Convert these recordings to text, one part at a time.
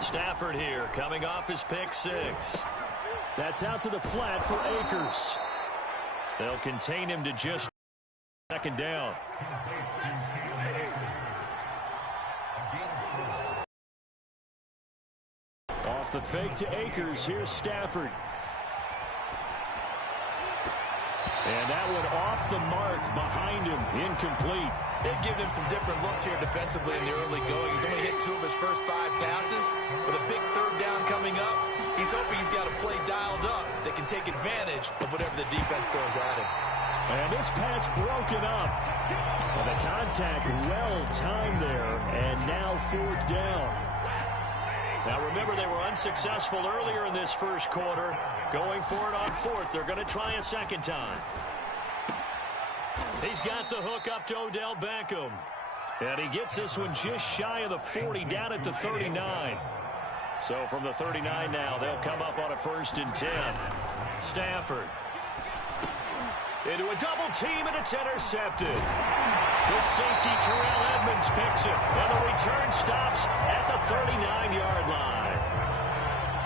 Stafford here coming off his pick six. That's out to the flat for Akers. They'll contain him to just second down. Off the fake to Akers. Here's Stafford. And that one off the mark behind him. Incomplete. They've given him some different looks here defensively in the early going. He's only hit 2 of his first 5 passes. With a big third down coming up, he's hoping he's got a play dialed up that can take advantage of whatever the defense throws at him. And this pass broken up. Well, the contact well timed there, and now 4th down. Now remember, they were unsuccessful earlier in this first quarter. Going for it on 4th. They're going to try a second time. He's got the hook up to Odell Beckham. And he gets this one just shy of the 40, down at the 39. So from the 39 now, they'll come up on a 1st and 10. Stafford. Into a double team, and it's intercepted. The safety, Terrell Edmonds, picks it. And the return stops at the 39-yard line.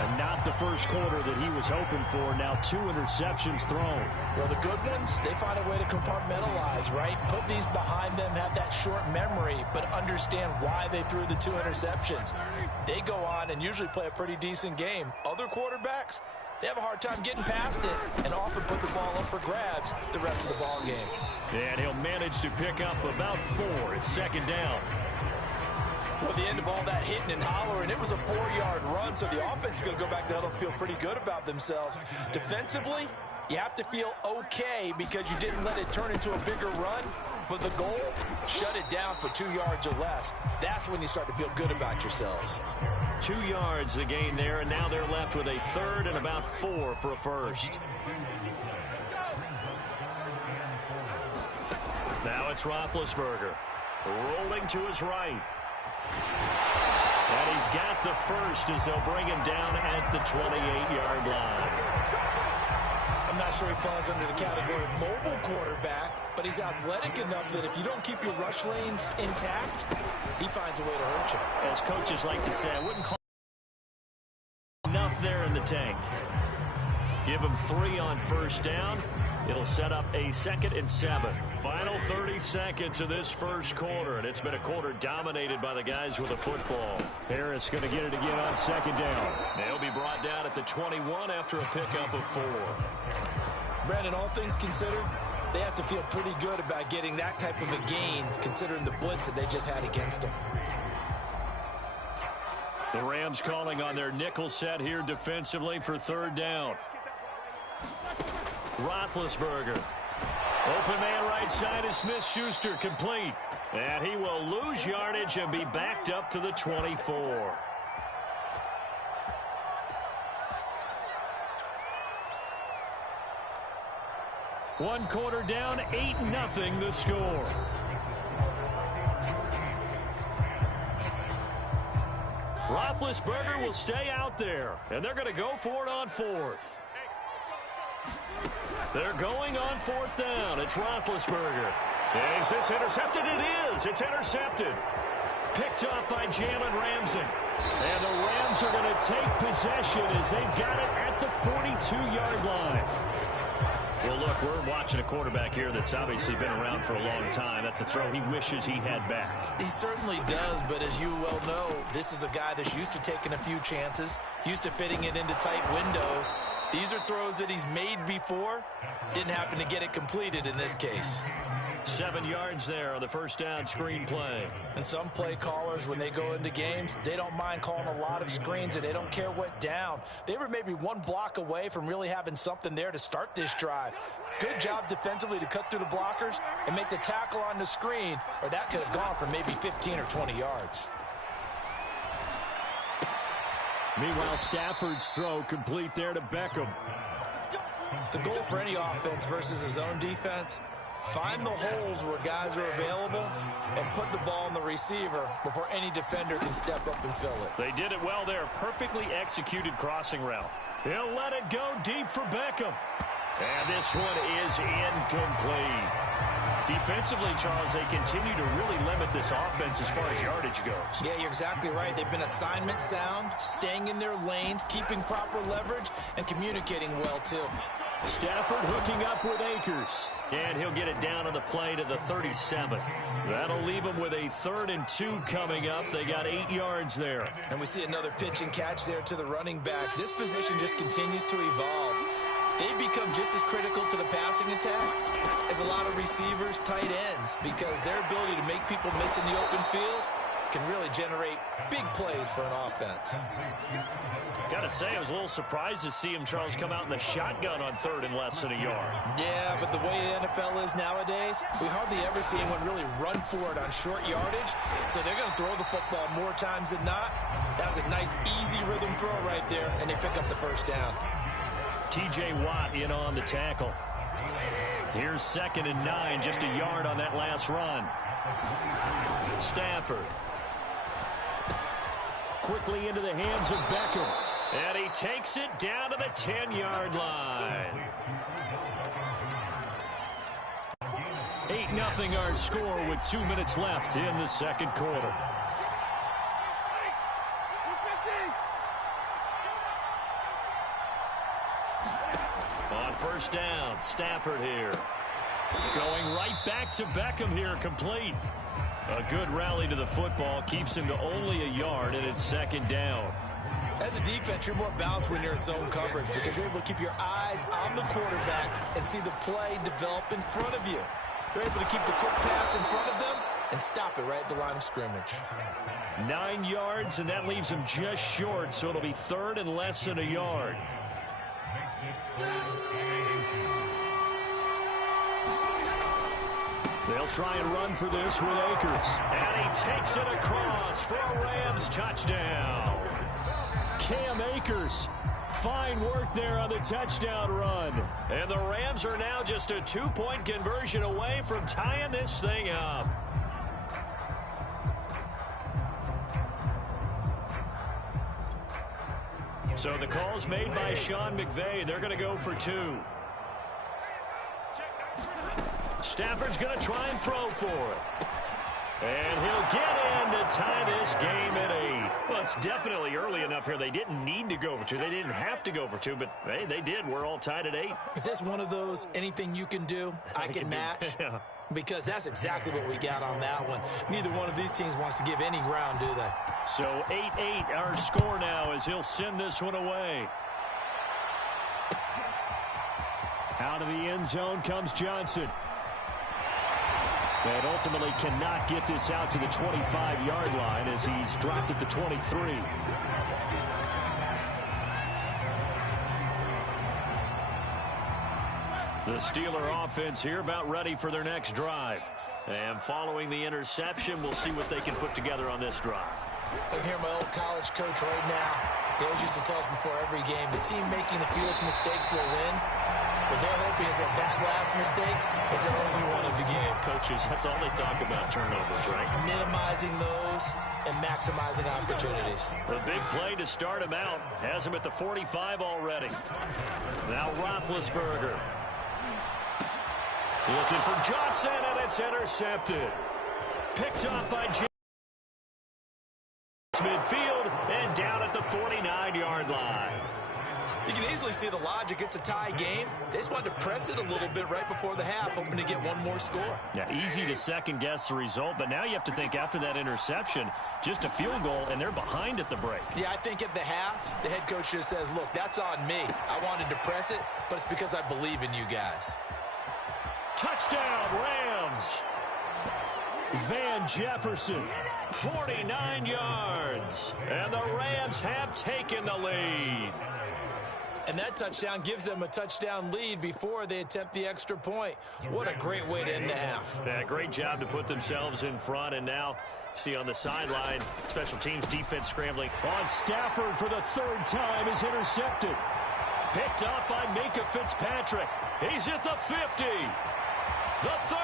And not the first quarter that he was hoping for. Now 2 interceptions thrown. Well, the good ones, they find a way to compartmentalize, right? Put these behind them, have that short memory, but understand why they threw the 2 interceptions. They go on and usually play a pretty decent game. Other quarterbacks, they have a hard time getting past it and often put the ball up for grabs the rest of the ball game. And he'll manage to pick up about 4. It's 2nd down. Well, at the end of all that hitting and hollering, it was a 4-yard run, so the offense is going to go back there and feel pretty good about themselves. Defensively, you have to feel okay because you didn't let it turn into a bigger run, but the goal, shut it down for 2 yards or less. That's when you start to feel good about yourselves. 2 yards the gain there, and now they're left with a 3rd and about 4 for a first. Now it's Roethlisberger rolling to his right. And he's got the first as they'll bring him down at the 28-yard line. I'm not sure he falls under the category of mobile quarterback, but he's athletic enough that if you don't keep your rush lanes intact, he finds a way to hurt you. As coaches like to say, I wouldn't call enough there in the tank. Give him 3 on 1st down. It'll set up a 2nd and 7. Final 30 seconds of this first quarter, and it's been a quarter dominated by the guys with the football. Harris going to get it again on 2nd down. They'll be brought down at the 21 after a pickup of 4. Brandon, all things considered, they have to feel pretty good about getting that type of a gain, considering the blitz that they just had against them. The Rams calling on their nickel set here defensively for 3rd down. Roethlisberger. Open man right side is Smith-Schuster, complete. And he will lose yardage and be backed up to the 24. One quarter down, 8-0 the score. Roethlisberger will stay out there, and they're going to go for it on 4th. They're going on 4th down. It's Roethlisberger. Is this intercepted? It is. It's intercepted. Picked up by Jalen Ramsey. And the Rams are going to take possession as they've got it at the 42-yard line. Well, look, we're watching a quarterback here that's obviously been around for a long time. That's a throw he wishes he had back. He certainly does, but as you well know, this is a guy that's used to taking a few chances, used to fitting it into tight windows. These are throws that he's made before. Didn't happen to get it completed in this case. 7 yards there on the 1st down screen play. And some play callers, when they go into games, they don't mind calling a lot of screens, and they don't care what down. They were maybe 1 block away from really having something there to start this drive. Good job defensively to cut through the blockers and make the tackle on the screen, or that could have gone for maybe 15 or 20 yards. Meanwhile, Stafford's throw complete there to Beckham. The goal for any offense versus his own defense, find the holes where guys are available and put the ball in the receiver before any defender can step up and fill it. They did it well there. Perfectly executed crossing route. He'll let it go deep for Beckham. And this one is incomplete. Defensively, Charles, they continue to really limit this offense as far as yardage goes. Yeah, you're exactly right. They've been assignment sound, staying in their lanes, keeping proper leverage, and communicating well, too. Stafford hooking up with Akers. And he'll get it down on the play to the 37. That'll leave them with a 3rd and 2 coming up. They got 8 yards there. And we see another pitch and catch there to the running back. This position just continues to evolve. They become just as critical to the passing attack as a lot of receivers, tight ends, because their ability to make people miss in the open field can really generate big plays for an offense. Gotta say, I was a little surprised to see him, Charles, come out in the shotgun on 3rd and less than a yard. Yeah, but the way the NFL is nowadays, we hardly ever see anyone really run for it on short yardage, so they're going to throw the football more times than not. That was a nice, easy rhythm throw right there, and they pick up the first down. T.J. Watt in on the tackle. Here's 2nd and 9, just a yard on that last run. Stafford. Quickly into the hands of Beckham. And he takes it down to the 10-yard line. 8-0 our score with 2 minutes left in the second quarter. On first down, Stafford here. Going right back to Beckham here, complete. A good rally to the football, keeps him to only a yard, and it's 2nd down. As a defense, you're more balanced when you're in zone coverage because you're able to keep your eyes on the quarterback and see the play develop in front of you. You're able to keep the quick pass in front of them and stop it right at the line of scrimmage. 9 yards, and that leaves him just short, so it'll be 3rd and less than a yard. They'll try and run for this with Akers. And he takes it across for a Rams touchdown. Cam Akers. Fine work there on the touchdown run. And the Rams are now just a 2-point conversion away from tying this thing up. So the call's made by Sean McVay. They're going to go for 2. Stafford's going to try and throw for it. And he'll get in to tie this game at 8. Well, it's definitely early enough here. They didn't need to go for 2. They didn't have to go for 2, but hey, they did. We're all tied at 8. Is this one of those anything you can do, I can match? Yeah. Because that's exactly what we got on that one. Neither one of these teams wants to give any ground, do they? So 8-8 our score now as he'll send this one away. Out of the end zone comes Johnson. And ultimately cannot get this out to the 25-yard line as he's dropped at the 23. The Steeler offense here about ready for their next drive. And following the interception, we'll see what they can put together on this drive. I can hear my old college coach right now. He always used to tell us before every game, the team making the fewest mistakes will win. What they're hoping is that last mistake is their only one of the game. Coaches, that's all they talk about, turnovers, right? Minimizing those and maximizing opportunities. A big play to start him out. Has him at the 45 already. Now Roethlisberger. Looking for Johnson, and it's intercepted. Picked up by James. Midfield and down at the 49-yard line. You can easily see the logic. It's a tie game. They just wanted to press it a little bit right before the half, hoping to get one more score. Yeah, easy to second-guess the result, but now you have to think after that interception, just a field goal, and they're behind at the break. Yeah, I think at the half, the head coach just says, look, that's on me. I wanted to press it, but it's because I believe in you guys. Touchdown, Rams. Van Jefferson. 49 yards. And the Rams have taken the lead. And that touchdown gives them a touchdown lead before they attempt the extra point. What a great way to end the half. Yeah, great job to put themselves in front. And now, see on the sideline, special teams defense scrambling. On Stafford for the 3rd time is intercepted. Picked up by Minkah Fitzpatrick. He's at the 50. The 30.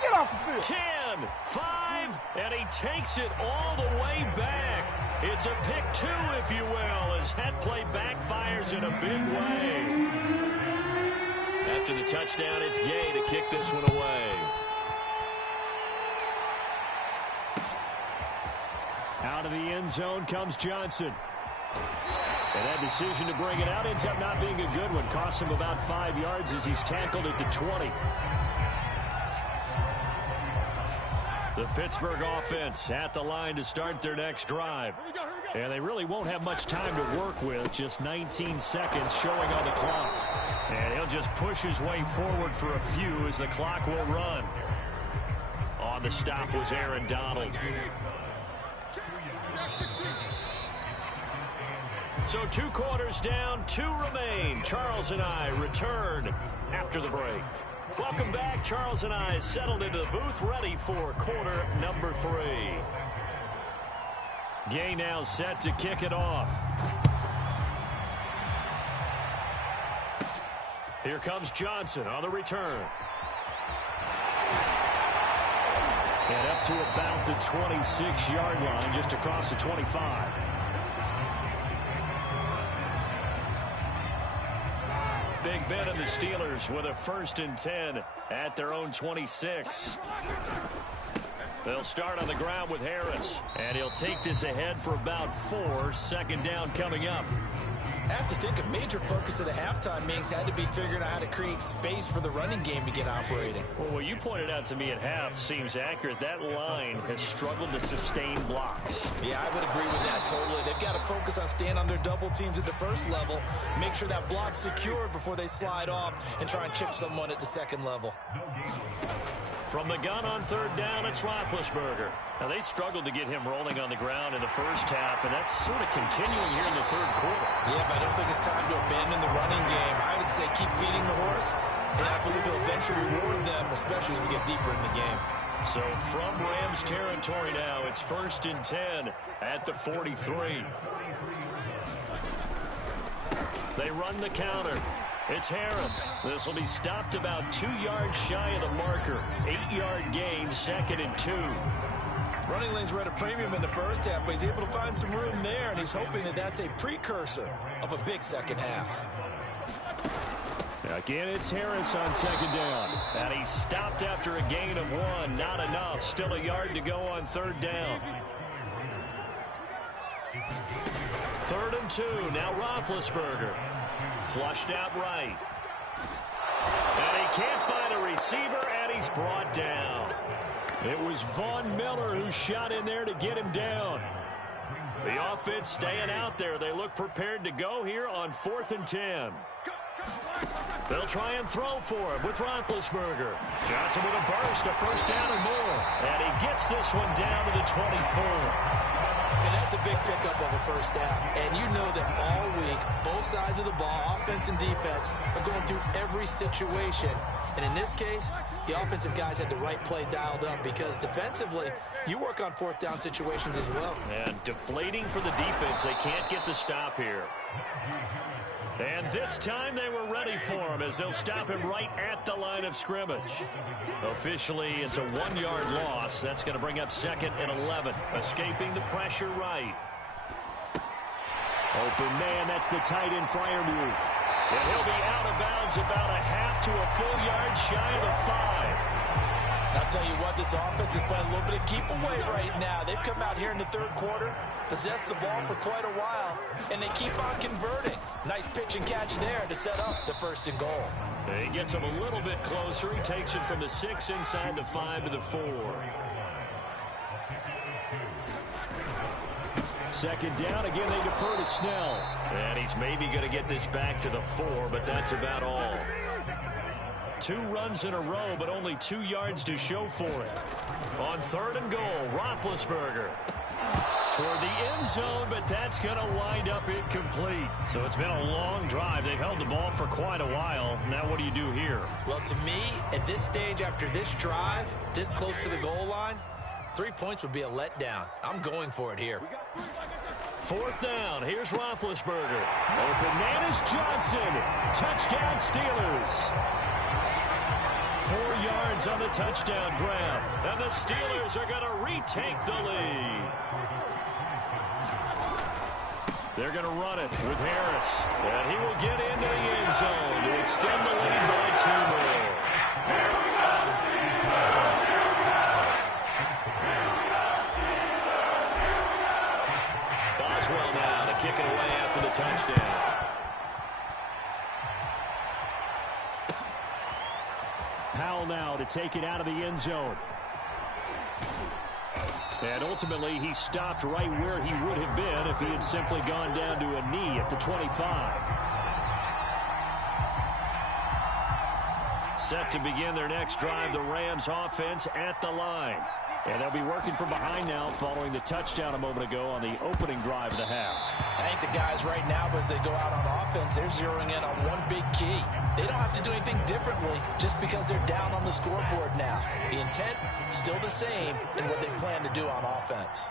Get off the field. 10, 5, and he takes it all the way back. It's a pick 2, if you will, as that play backfires in a big way. After the touchdown, it's Gay to kick this one away. Out of the end zone comes Johnson. And that decision to bring it out ends up not being a good one. Costs him about 5 yards as he's tackled at the 20. The Pittsburgh offense at the line to start their next drive. And they really won't have much time to work with. Just 19 seconds showing on the clock. And he'll just push his way forward for a few as the clock will run. On the stop was Aaron Donald. So 2 quarters down, 2 remain. Charles and I return after the break. Welcome back. Charles and I settled into the booth, ready for quarter number 3. Gay now set to kick it off. Here comes Johnson on the return. And up to about the 26-yard line, just across the 25. Big Ben and the Steelers with a 1st and 10 at their own 26. They'll start on the ground with Harris. And he'll take this ahead for about 4. 2nd down coming up. I have to think a major focus of the halftime meetings had to be figuring out how to create space for the running game to get operating. Well, what you pointed out to me at half seems accurate. That line has struggled to sustain blocks. Yeah, I would agree with that totally. They've got to focus on staying on their double teams at the first level, make sure that block's secured before they slide off and try and chip someone at the second level. From the gun on 3rd down, it's Roethlisberger. Now, they struggled to get him rolling on the ground in the first half, and that's sort of continuing here in the 3rd quarter. Yeah, but I don't think it's time to abandon the running game. I would say keep feeding the horse, and I believe he'll eventually reward them, especially as we get deeper in the game. So from Rams territory now, it's 1st and 10 at the 43. They run the counter. It's Harris. This will be stopped about 2 yards shy of the marker. 8-yard gain, 2nd and 2. Running lanes were at a premium in the first half, but he's able to find some room there, and he's hoping that that's a precursor of a big second half. Again, it's Harris on 2nd down. And he's stopped after a gain of 1. Not enough. Still a yard to go on 3rd down. 3rd and 2. Now Roethlisberger. Flushed out right. And he can't find a receiver, and he's brought down. It was Von Miller who shot in there to get him down. The offense staying out there. They look prepared to go here on 4th and 10. They'll try and throw for him with Roethlisberger. Johnson with a burst, a 1st down and more. And he gets this one down to the 24. And that's a big pickup of a 1st down. And you know that all week, both sides of the ball, offense and defense, are going through every situation. And in this case, the offensive guys had the right play dialed up because defensively, you work on 4th down situations as well. And deflating for the defense. They can't get the stop here. And this time they were ready for him as they'll stop him right at the line of scrimmage. Officially, it's a 1-yard loss. That's going to bring up 2nd and 11. Escaping the pressure right. Open man, that's the tight end Freiermuth. And he'll be out of bounds about a half to a full yard shy of the 5. I'll tell you what, this offense is playing a little bit of keep away right now. They've come out here in the 3rd quarter, possessed the ball for quite a while, and they keep on converting. Nice pitch and catch there to set up the 1st and goal. He gets him a little bit closer. He takes it from the 6 inside the 5 to the 4. 2nd down, again they defer to Snell. And he's maybe going to get this back to the 4, but that's about all. 2 runs in a row, but only 2 yards to show for it. On 3rd and goal, Roethlisberger toward the end zone, but that's going to wind up incomplete. So it's been a long drive. They've held the ball for quite a while. Now what do you do here? Well, to me, at this stage, after this drive, this close to the goal line, 3 points would be a letdown. I'm going for it here. 4th down. Here's Roethlisberger. Open man is Johnson. Touchdown Steelers. 4 yards on the touchdown grab. And the Steelers are going to retake the lead. They're going to run it with Harris. And he will get into the end zone to extend the lead by 2 more. Boswell now to kick it away after the touchdown. Powell now to take it out of the end zone. And ultimately, he stopped right where he would have been if he had simply gone down to a knee at the 25. Set to begin their next drive, the Rams offense at the line. And they'll be working from behind now following the touchdown a moment ago on the opening drive of the half. I think the guys right now, as they go out on offense, they're zeroing in on one big key. They don't have to do anything differently just because they're down on the scoreboard now. The intent, still the same in what they plan to do on offense.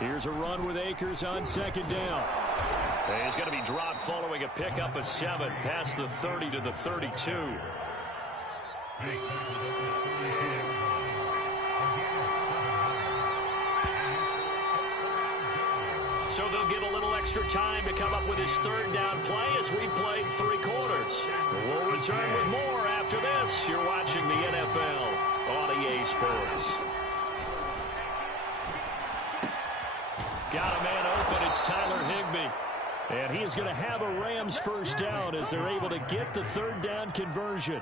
Here's a run with Akers on second down. He's going to be dropped following a pickup of 7 past the 30 to the 32. So they'll get a little extra time to come up with his third down play as we played 3 quarters. We'll return with more after this. You're watching the NFL on EA Sports. Got a man open. It's Tyler Higbee. And he is going to have a Rams first down as they're able to get the third down conversion.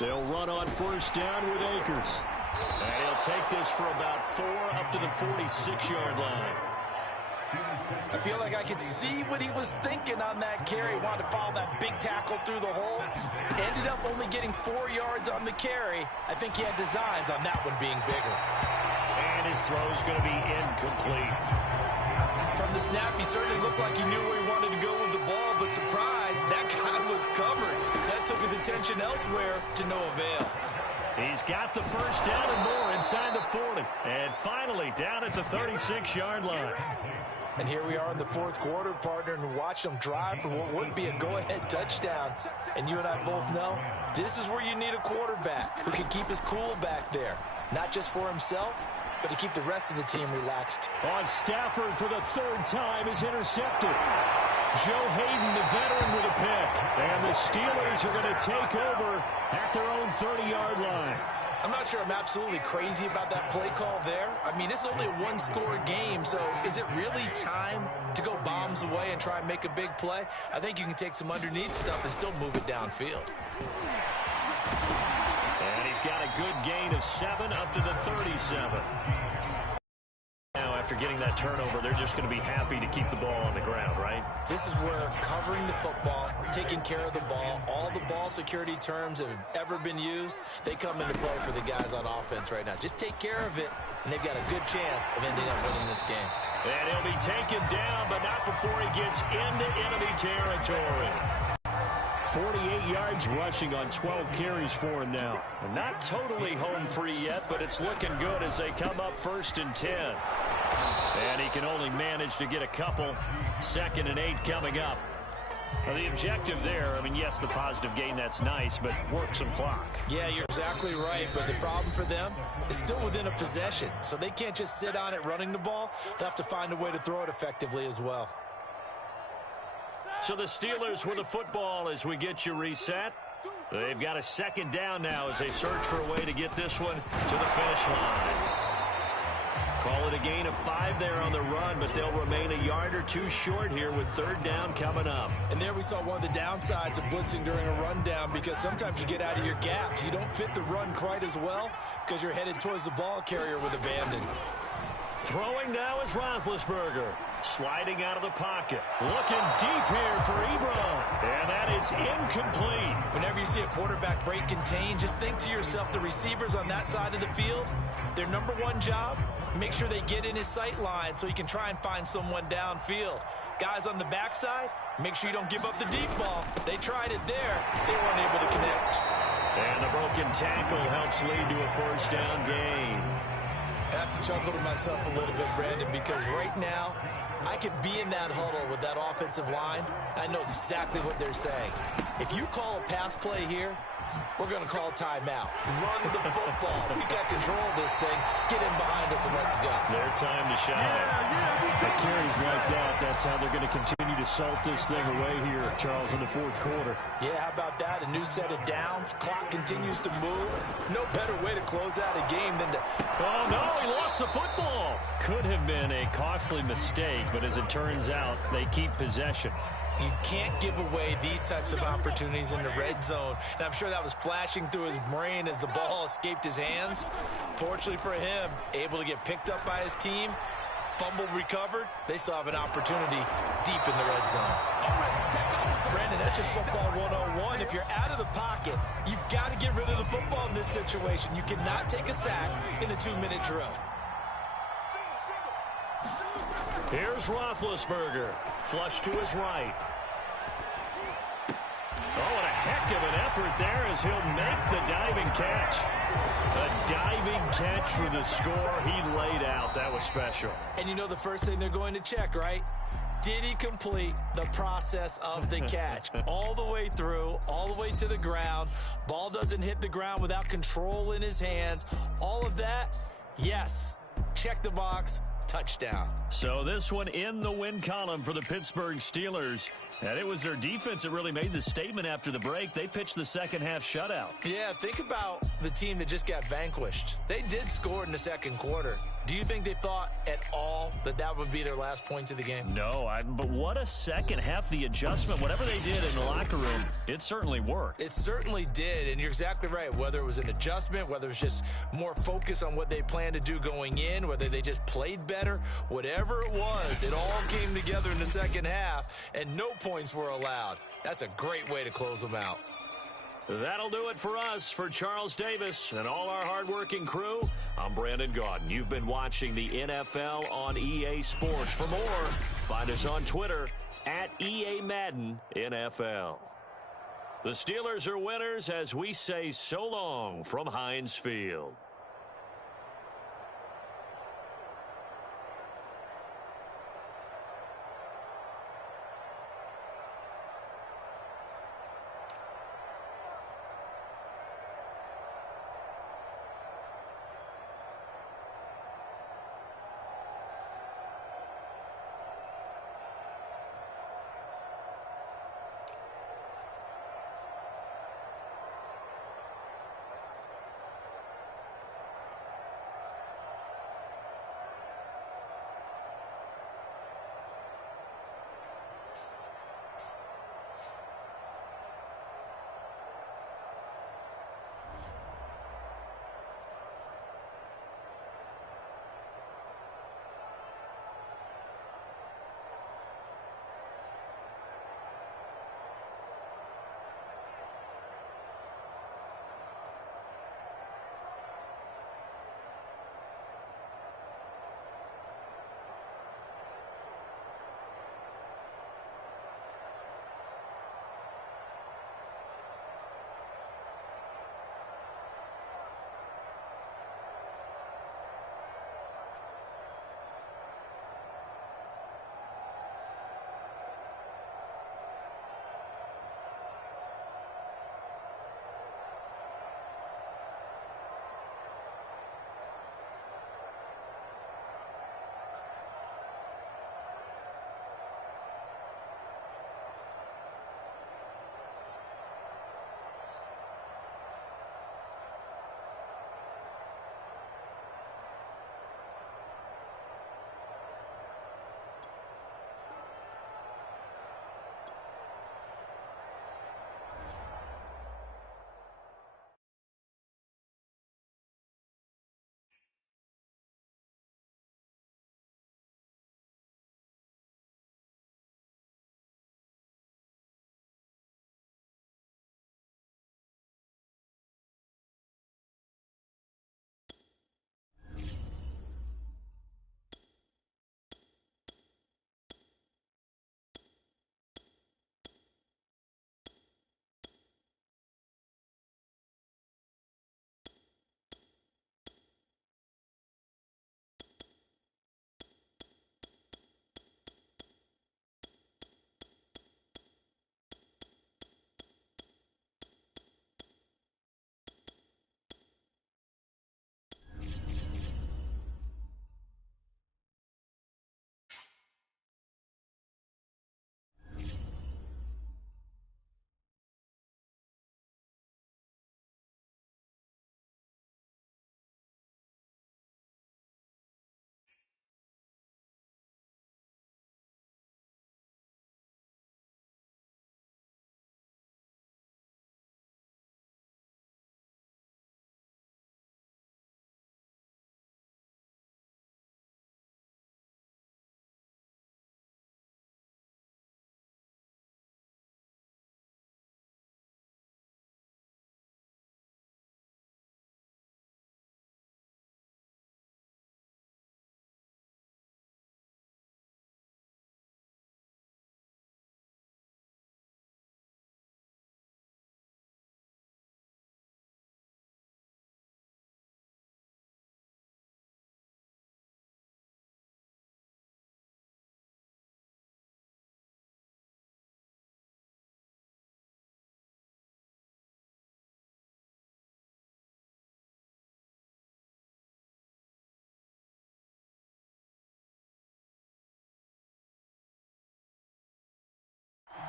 They'll run on first down with Akers. And he'll take this for about 4 up to the 46-yard line. I feel like I could see what he was thinking on that carry. Wanted to follow that big tackle through the hole. Ended up only getting 4 yards on the carry. I think he had designs on that one being bigger. And his throw's going to be incomplete. From the snap, he certainly looked like he knew where he wanted to go with the ball, but surprise, that guy was covered. So that took his attention elsewhere to no avail. He's got the first down and more inside the 40. And finally down at the 36-yard line. And here we are in the 4th quarter, partner, and watch them drive for what would be a go-ahead touchdown. And you and I both know this is where you need a quarterback who can keep his cool back there. Not just for himself, but to keep the rest of the team relaxed. On Stafford for the 3rd time is intercepted. Joe Hayden, the veteran, with a pick. And the Steelers are going to take over at their own 30-yard line. I'm not sure I'm absolutely crazy about that play call there. I mean, it's only a 1-score game, so is it really time to go bombs away and try and make a big play? I think you can take some underneath stuff and still move it downfield. And he's got a good gain of 7 up to the 37. Now, after getting that turnover, they're just going to be happy to keep the ball on the ground, right? This is where covering the football, taking care of the ball, all the ball security terms that have ever been used, they come into play for the guys on offense right now. Just take care of it, and they've got a good chance of ending up winning this game. And he'll be taken down, but not before he gets into enemy territory. 48 yards rushing on 12 carries for him now. Not totally home free yet, but it's looking good as they come up 1st and 10. And he can only manage to get a couple. 2nd and 8 coming up. Now the objective there, I mean, yes, the positive gain, that's nice, but work some clock. Yeah, you're exactly right, but the problem for them is still within a possession. So they can't just sit on it running the ball. They'll have to find a way to throw it effectively as well. So the Steelers with the football as we get you reset. They've got a 2nd down now as they search for a way to get this one to the finish line. Call it a gain of 5 there on the run, but they'll remain a yard or 2 short here with 3rd down coming up. And there we saw one of the downsides of blitzing during a rundown, because sometimes you get out of your gaps. You don't fit the run quite as well because you're headed towards the ball carrier with abandon. Throwing now is Roethlisberger. Sliding out of the pocket. Looking deep here for Ebron. And that is incomplete. Whenever you see a quarterback break contain, just think to yourself, the receivers on that side of the field, their number 1 job, make sure they get in his sight line so he can try and find someone downfield. Guys on the backside, make sure you don't give up the deep ball. They tried it there. They weren't able to connect. And the broken tackle helps lead to a 1st down gain. I have to chuckle to myself a little bit, Brandon, because right now I could be in that huddle with that offensive line. I know exactly what they're saying. If you call a pass play here, we're going to call timeout. Run the football. We got control of this thing. Get in behind us and let's go. Their time to shine. The carries like that, that's how they're going to continue to salt this thing away here, Charles, in the fourth quarter. Yeah, how about that? A new set of downs. Clock continues to move. No better way to close out a game than to... Oh, no, he lost the football. Could have been a costly mistake, but as it turns out, they keep possession. You can't give away these types of opportunities in the red zone. And I'm sure that was flashing through his brain as the ball escaped his hands. Fortunately for him, able to get picked up by his team, fumble recovered. They still have an opportunity deep in the red zone. Brandon, that's just football 101. If you're out of the pocket, you've got to get rid of the football in this situation. You cannot take a sack in a 2-minute drill. Here's Roethlisberger. Flush to his right. Oh, and a heck of an effort there as he'll make the diving catch. A diving catch for the score. He laid out. That was special. And you know the first thing they're going to check, right? Did he complete the process of the catch? All the way through, all the way to the ground. Ball doesn't hit the ground without control in his hands. All of that, yes. Check the box. Touchdown. So this one in the win column for the Pittsburgh Steelers. And it was their defense that really made the statement after the break. They pitched the second half shutout. Yeah, think about the team that just got vanquished. They did score in the second quarter. Do you think they thought at all that that would be their last points of the game? No, but what a second half. The adjustment, whatever they did in the locker room, it certainly worked. It certainly did, and you're exactly right. Whether it was an adjustment, whether it was just more focus on what they planned to do going in, whether they just played better, whatever it was, it all came together in the second half, and no points were allowed. That's a great way to close them out. That'll do it for us. For Charles Davis and all our hardworking crew, I'm Brandon Gaudin. You've been watching the NFL on EA Sports. For more, find us on Twitter at EA Madden NFL. The Steelers are winners as we say so long from Heinz Field.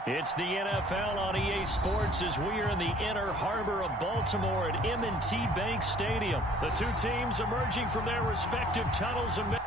It's the NFL on EA Sports as we are in the inner harbor of Baltimore at M&T Bank Stadium. The two teams emerging from their respective tunnels and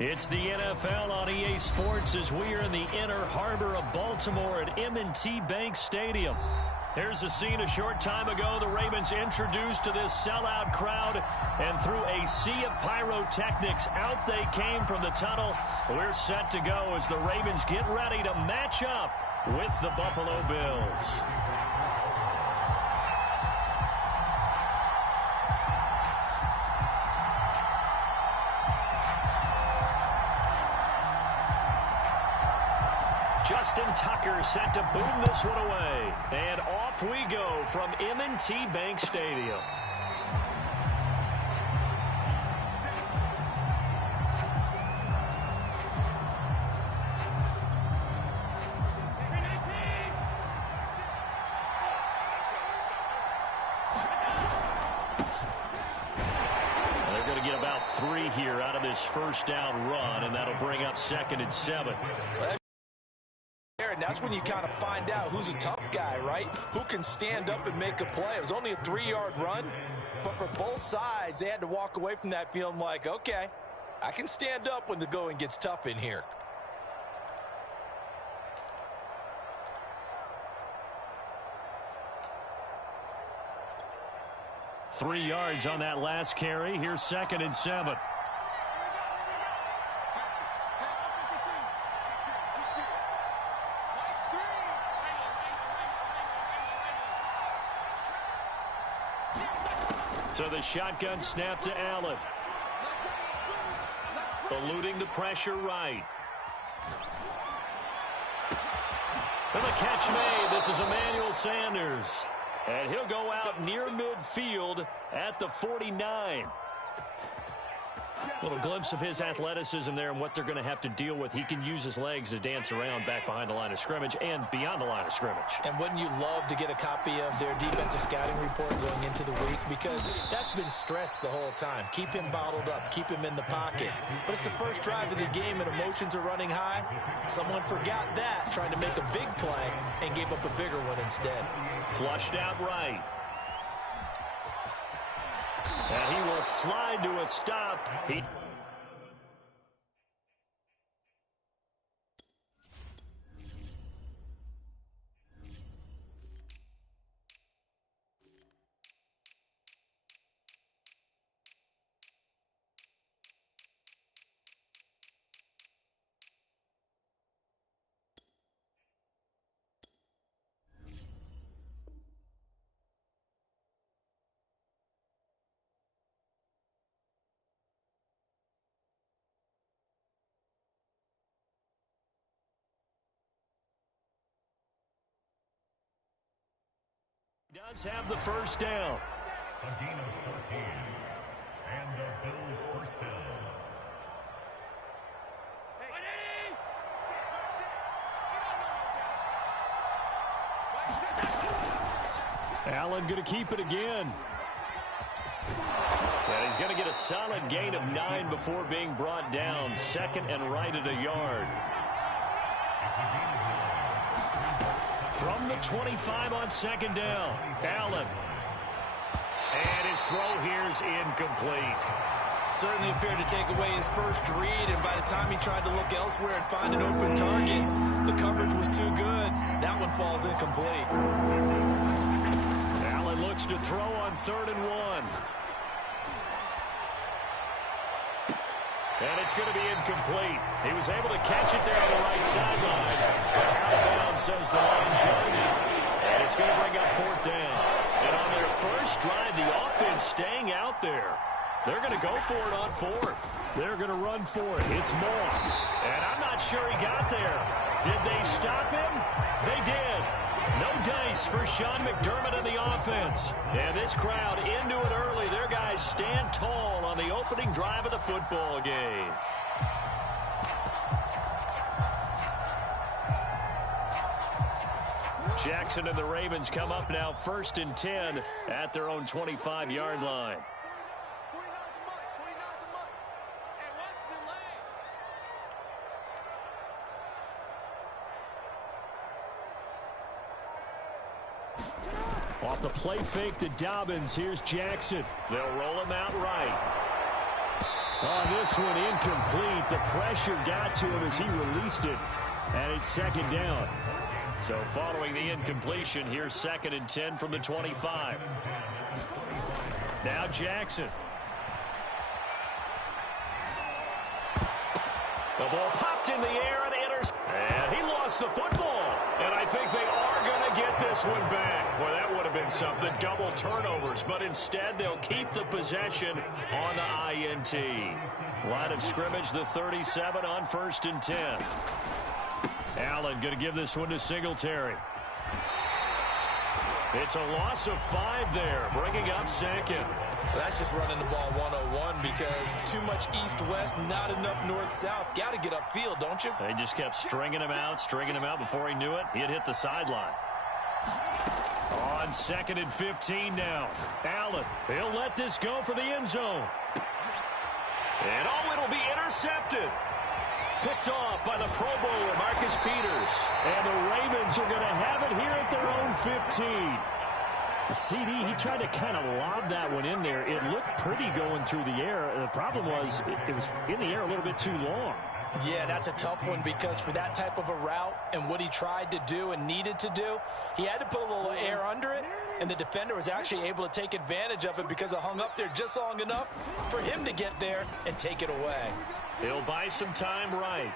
it's the NFL on EA Sports as we are in the inner harbor of Baltimore at M&T Bank Stadium. Here's a scene a short time ago. The Ravens introduced to this sellout crowd, and through a sea of pyrotechnics, out they came from the tunnel. We're set to go as the Ravens get ready to match up with the Buffalo Bills. Justin Tucker set to boom this one away. And off we go from M&T Bank Stadium. They're going to get about 3 here out of this first down run, and that'll bring up 2nd and 7. And that's when you kind of find out who's a tough guy, right? Who can stand up and make a play. It was only a 3-yard run, but for both sides, they had to walk away from that feeling like, okay, I can stand up when the going gets tough in here. "3 yards on that last carry. Here's 2nd and 7. So the shotgun snap to Allen. Eluding the pressure right. And the catch made. This is Emmanuel Sanders. And he'll go out near midfield at the 49. Little glimpse of his athleticism there and what they're going to have to deal with. He can use his legs to dance around back behind the line of scrimmage and beyond the line of scrimmage. And wouldn't you love to get a copy of their defensive scouting report going into the week? Because that's been stressed the whole time. Keep him bottled up. Keep him in the pocket. But it's the first drive of the game and emotions are running high. Someone forgot that, trying to make a big play and gave up a bigger one instead. Flushed out right. And he will slide to a stop. Does have the first down. A gain of 14. And the Bills first down. Allen going to keep it again. And he's going to get a solid gain of 9 before being brought down. Second and right at a yard. From the 25 on second down, Allen. And his throw here is incomplete. Certainly appeared to take away his first read, and by the time he tried to look elsewhere and find an open target, the coverage was too good. That one falls incomplete. Allen looks to throw on 3rd and 1. And it's going to be incomplete. He was able to catch it there on the right sideline. Out of bounds, says the line judge. And it's going to bring up 4th down. And on their first drive, the offense staying out there. They're going to go for it on 4th. They're going to run for it. It's Moss. And I'm not sure he got there. Did they stop him? They did. No dice for Sean McDermott and the offense. And this crowd into it early. Their guys stand tall on the opening drive of the football game. Jackson and the Ravens come up now 1st and 10 at their own 25-yard line. Off the play fake to Dobbins. Here's Jackson. They'll roll him out right. On this one, incomplete. The pressure got to him as he released it. And it's 2nd down. So following the incompletion, here's 2nd and 10 from the 25. Now Jackson. The ball popped in the air and he lost the football. And I think they are going to get this one back. Well, that would have been something. Double turnovers. But instead, they'll keep the possession on the INT. Line of scrimmage, the 37 on 1st and 10. Allen going to give this one to Singletary. It's a loss of 5 there, bringing up 2nd. Well, that's just running the ball 101 because too much east-west, not enough north-south. Got to get upfield, don't you? They just kept stringing him out before he knew it. He had hit the sideline. On 2nd and 15 now. Allen, he'll let this go for the end zone. And it'll be intercepted. Picked off by the Pro Bowler, Marcus Peters. And the Ravens are going to have it here at their own 15. The CD, he tried to kind of lob that one in there. It looked pretty going through the air. The problem was it was in the air a little bit too long. Yeah, that's a tough one because for that type of a route and what he tried to do and needed to do, he had to put a little air under it, and the defender was actually able to take advantage of it because it hung up there just long enough for him to get there and take it away. He'll buy some time right.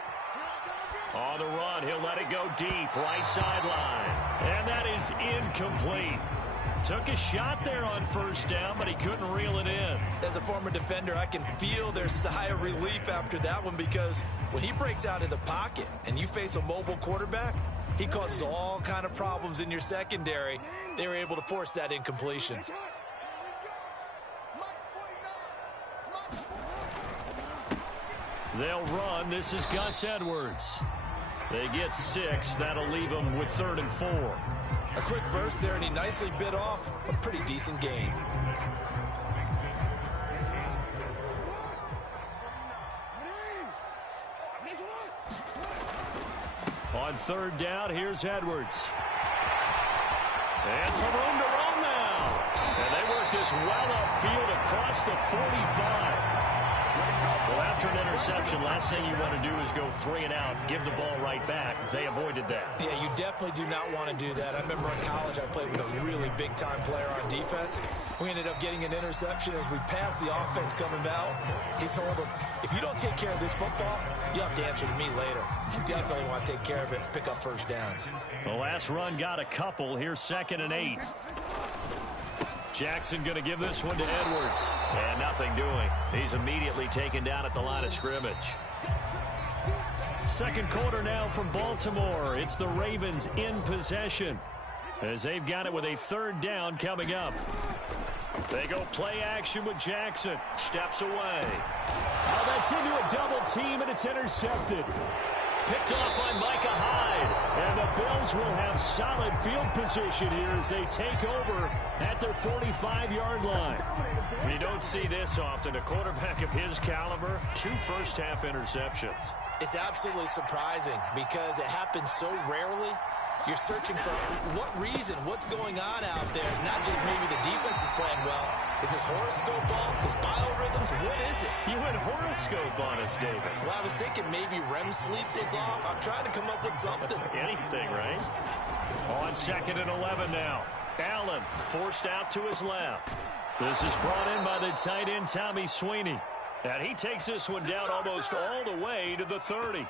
On the run, he'll let it go deep, right sideline. And that is incomplete. Took a shot there on first down, but he couldn't reel it in. As a former defender, I can feel their sigh of relief after that one, because when he breaks out of the pocket and you face a mobile quarterback, he causes all kind of problems in your secondary. They were able to force that incompletion. They'll run. This is Gus Edwards. They get 6. That'll leave them with 3rd and 4. A quick burst there, and he nicely bit off a pretty decent gain. On 3rd down, here's Edwards. And some room to run now. And they work this well upfield across the 45. Well, after an interception, last thing you want to do is go 3 and out, give the ball right back. They avoided that. Yeah, you definitely do not want to do that. I remember in college I played with a really big-time player on defense. We ended up getting an interception as we passed the offense coming out. He told him, if you don't take care of this football, you have to answer to me later. You definitely want to take care of it and pick up first downs. The last run got a couple. Here's 2nd and 8. Jackson going to give this one to Edwards. And nothing doing. He's immediately taken down at the line of scrimmage. Second quarter now from Baltimore. It's the Ravens in possession, as they've got it with a 3rd down coming up. They go play action with Jackson. Steps away. Now that's into a double team, and it's intercepted. Picked off by Micah Hyde. And the Bills will have solid field position here as they take over at their 45-yard line. You don't see this often. A quarterback of his caliber, 2 first-half interceptions. It's absolutely surprising because it happens so rarely. You're searching for what reason, what's going on out there. It's not just maybe the defense is playing well. Is his horoscope off? His biorhythms? What is it? You went horoscope on us, David. Well, I was thinking maybe REM sleep was off. I'm trying to come up with something. Anything, right? On 2nd and 11 now. Allen forced out to his left. This is brought in by the tight end, Tommy Sweeney. And he takes this one down almost all the way to the 30.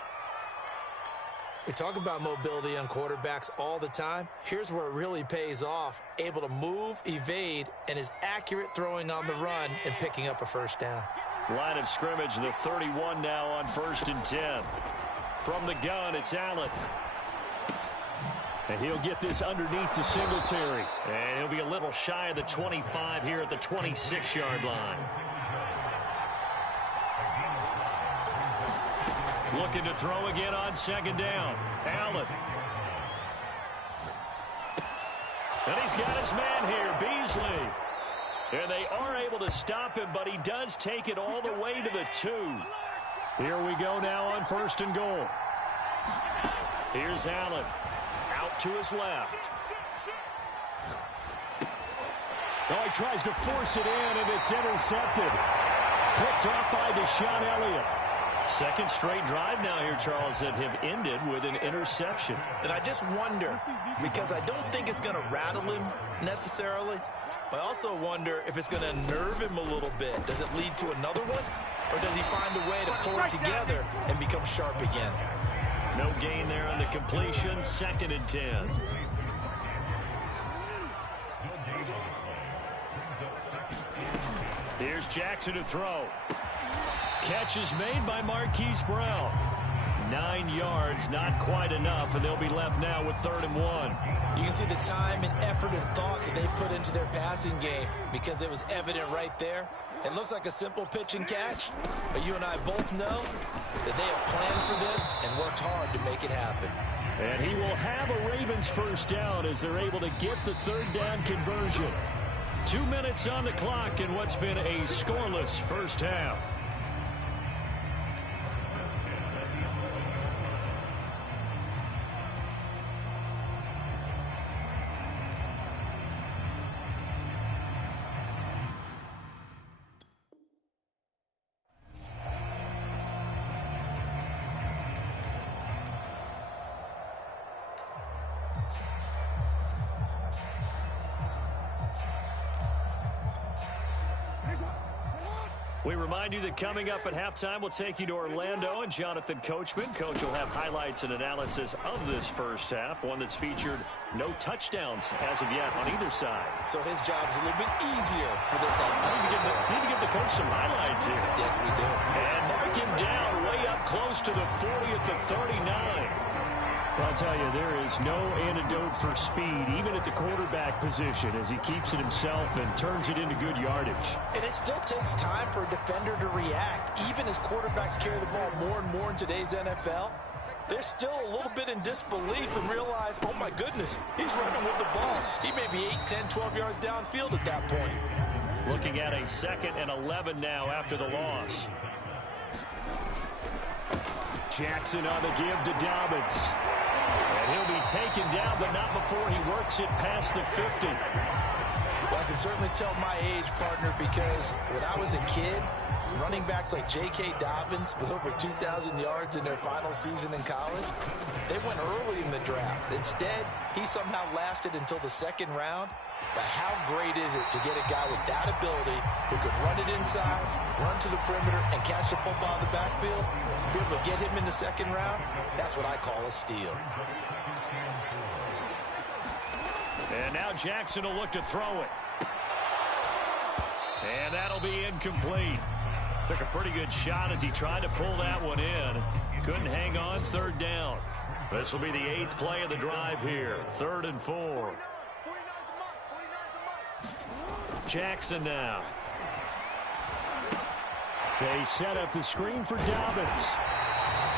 We talk about mobility on quarterbacks all the time. Here's where it really pays off. Able to move, evade, and is accurate throwing on the run and picking up a first down. Line of scrimmage, the 31 now on 1st and 10. From the gun, it's Allen. And he'll get this underneath to Singletary. And he'll be a little shy of the 25 here at the 26-yard line. Looking to throw again on 2nd down. Allen. And he's got his man here, Beasley. And they are able to stop him, but he does take it all the way to the 2. Here we go now on 1st and goal. Here's Allen. Out to his left. Oh, he tries to force it in, and it's intercepted. Picked off by Deshaun Elliott. Second straight drive now here, Charles, that have ended with an interception. And I just wonder, because I don't think it's going to rattle him necessarily, but I also wonder if it's going to nerve him a little bit. Does it lead to another one? Or does he find a way to pull it together and become sharp again? No gain there on the completion. 2nd and 10. Here's Jackson to throw. Catch is made by Marquise Brown. 9 yards, not quite enough, and they'll be left now with 3rd and 1. You can see the time and effort and thought that they put into their passing game because it was evident right there. It looks like a simple pitch and catch, but you and I both know that they have planned for this and worked hard to make it happen. And he will have a Ravens first down as they're able to get the 3rd down conversion. 2 minutes on the clock in what's been a scoreless first half. We remind you that coming up at halftime, we'll take you to Orlando and Jonathan Coachman. Coach will have highlights and analysis of this first half, one that's featured no touchdowns as of yet on either side. So his job's a little bit easier for this halftime. Need to give the coach some highlights here. Yes, we do. And mark him down way up close to the 40 at the 39. Well, I'll tell you, there is no antidote for speed, even at the quarterback position, as he keeps it himself and turns it into good yardage. And it still takes time for a defender to react. Even as quarterbacks carry the ball more and more in today's NFL, they're still a little bit in disbelief and realize, oh my goodness, he's running with the ball. He may be 8, 10, 12 yards downfield at that point. Looking at a 2nd and 11 now after the loss. Jackson on the give to Dobbins. And he'll be taken down, but not before he works it past the 50. Well, I can certainly tell my age, partner, because when I was a kid, running backs like J.K. Dobbins with over 2,000 yards in their final season in college, they went early in the draft. Instead, he somehow lasted until the 2nd round. But how great is it to get a guy with that ability who can run it inside, run to the perimeter, and catch the football in the backfield? Be able to get him in the 2nd round? That's what I call a steal. And now Jackson will look to throw it. And that'll be incomplete. Took a pretty good shot as he tried to pull that one in. Couldn't hang on, 3rd down. This will be the 8th play of the drive here. 3rd and 4. Jackson now. They set up the screen for Dobbins.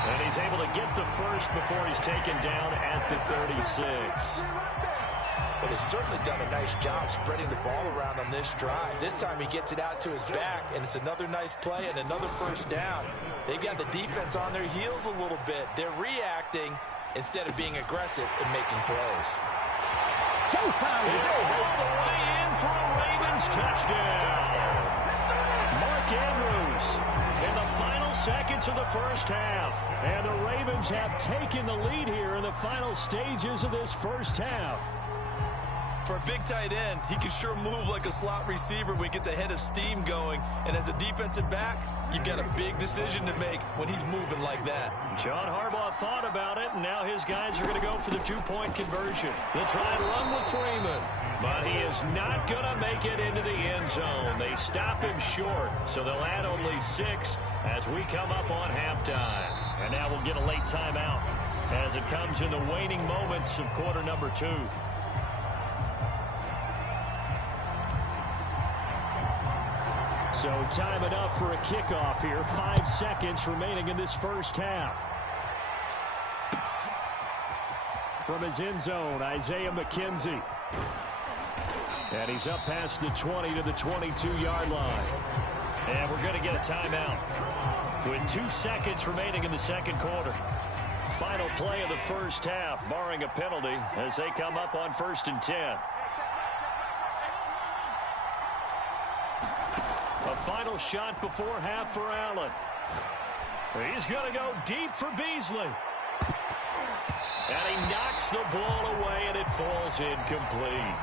And he's able to get the first before he's taken down at the 36. But he's certainly done a nice job spreading the ball around on this drive. This time he gets it out to his back, and it's another nice play and another 1st down. They've got the defense on their heels a little bit. They're reacting instead of being aggressive and making plays. Showtime! All the way in for a Ravens touchdown. Mark Andrews in the final seconds of the first half. And the Ravens have taken the lead here in the final stages of this first half. For a big tight end, he can sure move like a slot receiver when he gets a head of steam going. And as a defensive back, you've got a big decision to make when he's moving like that. John Harbaugh thought about it, and now his guys are going to go for the 2-point conversion. They'll try and run with Freeman, but he is not going to make it into the end zone. They stop him short, so they'll add only 6 as we come up on halftime. And now we'll get a late timeout as it comes in the waning moments of quarter number 2. So time enough for a kickoff here. 5 seconds remaining in this first half. From his end zone, Isaiah McKenzie. And he's up past the 20 to the 22-yard line. And we're going to get a timeout with 2 seconds remaining in the 2nd quarter. Final play of the first half, barring a penalty, as they come up on 1st and 10. A final shot before half for Allen. He's going to go deep for Beasley. And he knocks the ball away, and it falls incomplete.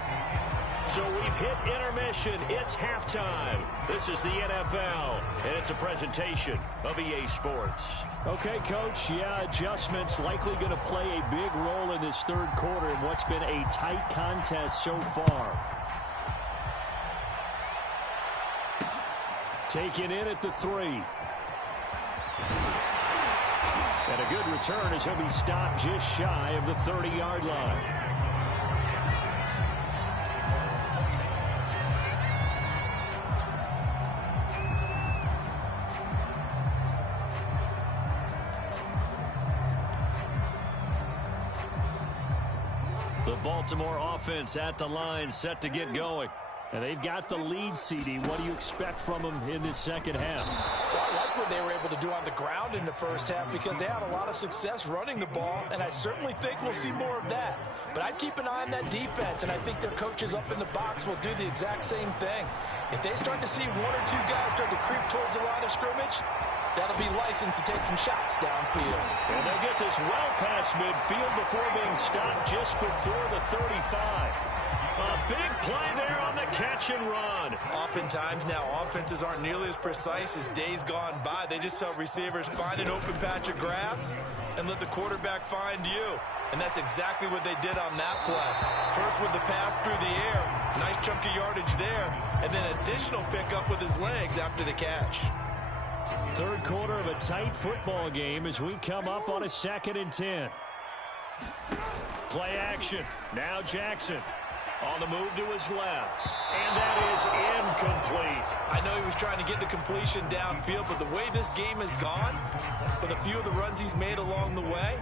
So we've hit intermission. It's halftime. This is the NFL, and it's a presentation of EA Sports. Okay, Coach, yeah, adjustments likely going to play a big role in this 3rd quarter in what's been a tight contest so far. Taken in at the 3. And a good return as he'll be stopped just shy of the 30-yard line. The Baltimore offense at the line, set to get going. And they've got the lead, CD. What do you expect from them in this 2nd half? Well, I like what they were able to do on the ground in the first half because they had a lot of success running the ball, and I certainly think we'll see more of that. But I'd keep an eye on that defense, and I think their coaches up in the box will do the exact same thing. If they start to see 1 or 2 guys start to creep towards the line of scrimmage, that'll be licensed to take some shots downfield. And they'll get this well past midfield before being stopped just before the 35. A big play there on the catch and run. Oftentimes now, offenses aren't nearly as precise as days gone by. They just tell receivers, find an open patch of grass and let the quarterback find you. And that's exactly what they did on that play. First with the pass through the air, nice chunk of yardage there, and then additional pickup with his legs after the catch. Third quarter of a tight football game as we come up on a 2nd and 10. Play action. Now Jackson on the move to his left. And that is incomplete. I know he was trying to get the completion downfield, but the way this game has gone, with a few of the runs he's made along the way,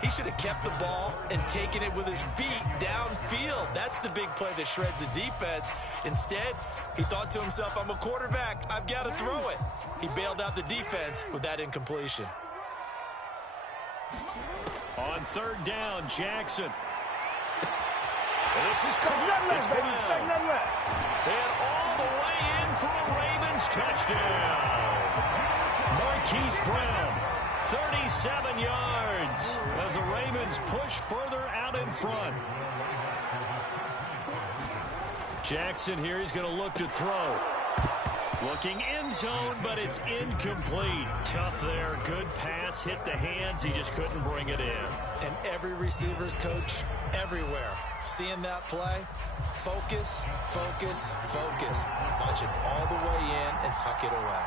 he should have kept the ball and taken it with his feet downfield. That's the big play that shreds the defense. Instead, he thought to himself, I'm a quarterback. I've got to throw it. He bailed out the defense with that incompletion. On 3rd down, Jackson. This is caught. It's Brown. And all the way in for a Ravens touchdown. Marquise Brown, 37 yards as the Ravens push further out in front. Jackson here, he's going to look to throw. Looking end zone, but it's incomplete. Tough there. Good pass, hit the hands. He just couldn't bring it in. And every receiver's coach everywhere, seeing that play, focus, focus, focus. Watch it all the way in and tuck it away.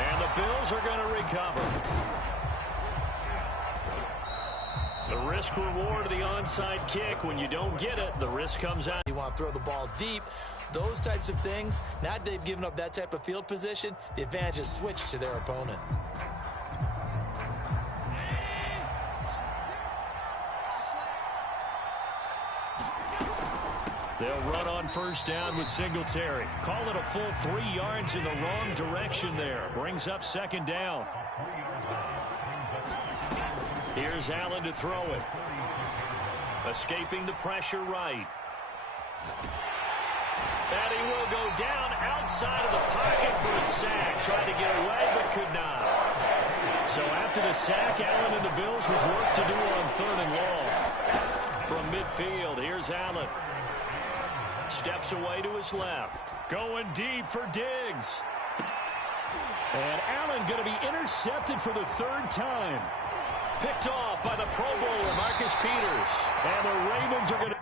And the Bills are going to recover. The risk reward of the onside kick. When you don't get it, the risk comes out. You want to throw the ball deep, those types of things. Now they've given up that type of field position, the advantage is switched to their opponent. They'll run on 1st down with Singletary. Call it a full 3 yards in the wrong direction there. Brings up 2nd down. Here's Allen to throw it. Escaping the pressure right. And he will go down outside of the pocket for a sack. Tried to get away, but could not. So after the sack, Allen and the Bills with work to do on 3rd and long. From midfield, here's Allen. Steps away to his left. Going deep for Diggs. And Allen going to be intercepted for the 3rd time. Picked off by the Pro Bowler, Marcus Peters. And the Ravens are going to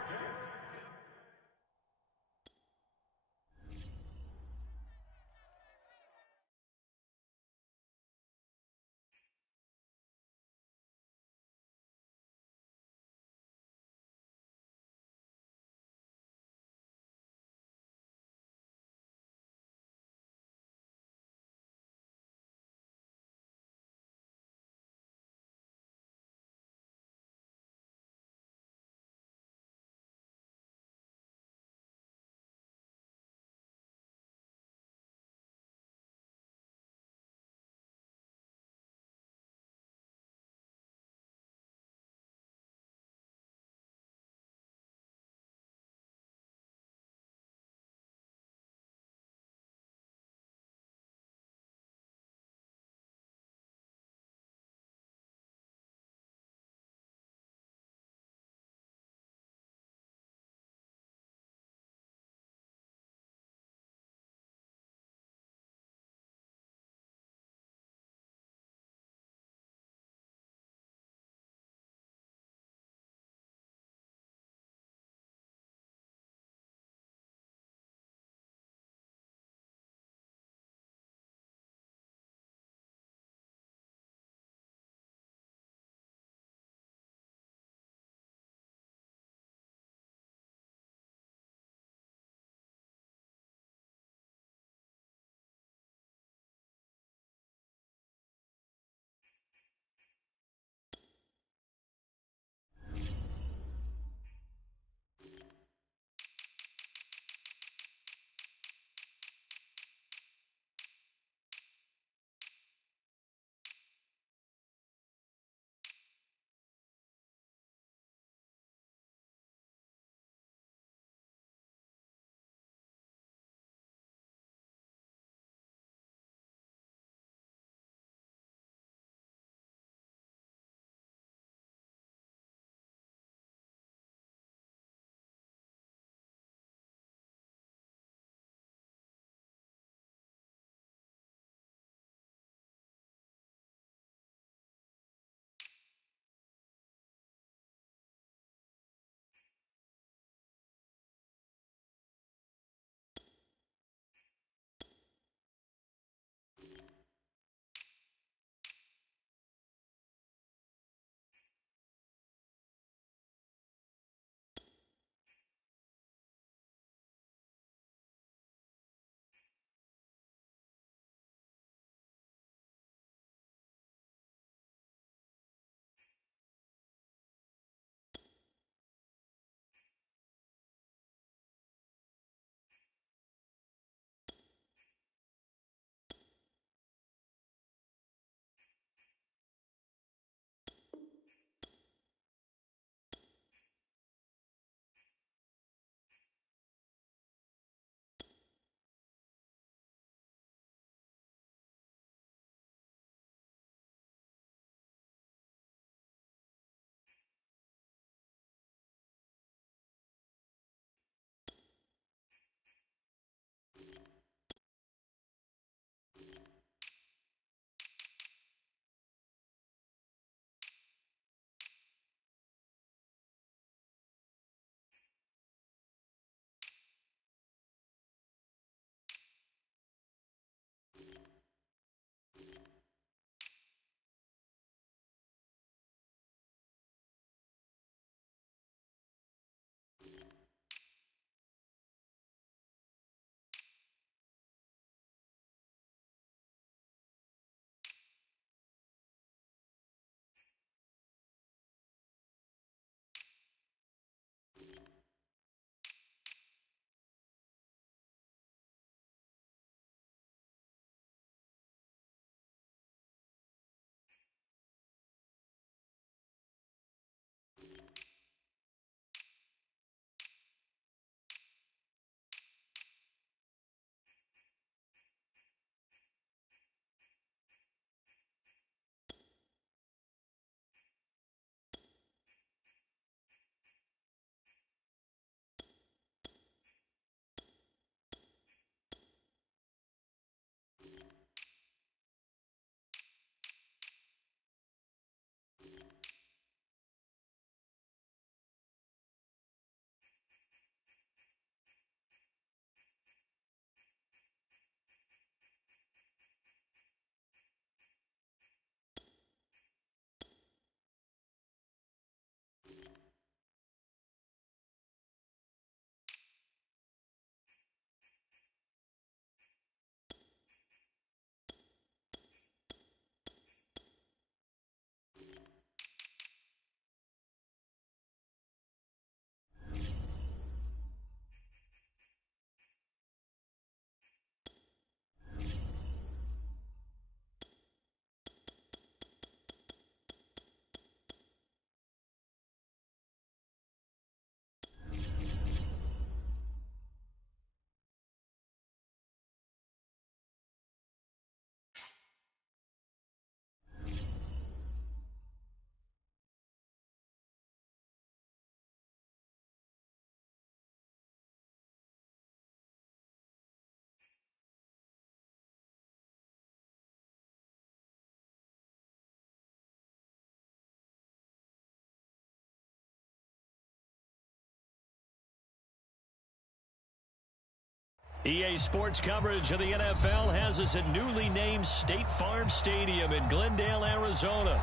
EA Sports coverage of the NFL has us at newly named State Farm Stadium in Glendale, Arizona.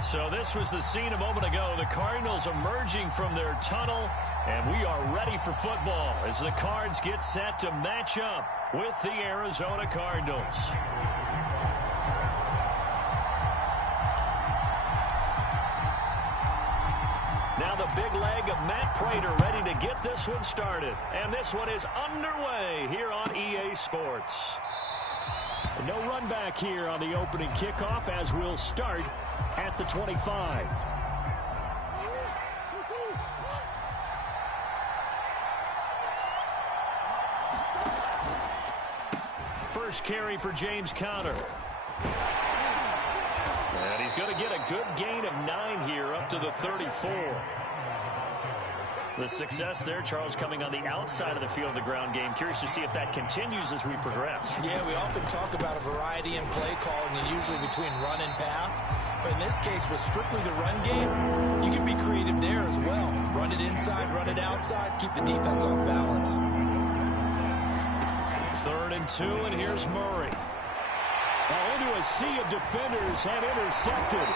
So this was the scene a moment ago. The Cardinals emerging from their tunnel, and we are ready for football as the Cards get set to match up with the Arizona Cardinals. Now the big leg of Matt Prater ready to get this one started. And this one is underway here on EA Sports. No run back here on the opening kickoff as we'll start at the 25. First carry for James Conner. And he's going to get a good gain of 9 here up to the 34. The success there, Charles, coming on the outside of the field of the ground game. Curious to see if that continues as we progress. Yeah, we often talk about a variety in play calling, and usually between run and pass. But in this case, with strictly the run game, you can be creative there as well. Run it inside, run it outside, keep the defense off balance. 3rd and 2, and here's Murray. Into a sea of defenders and intercepted.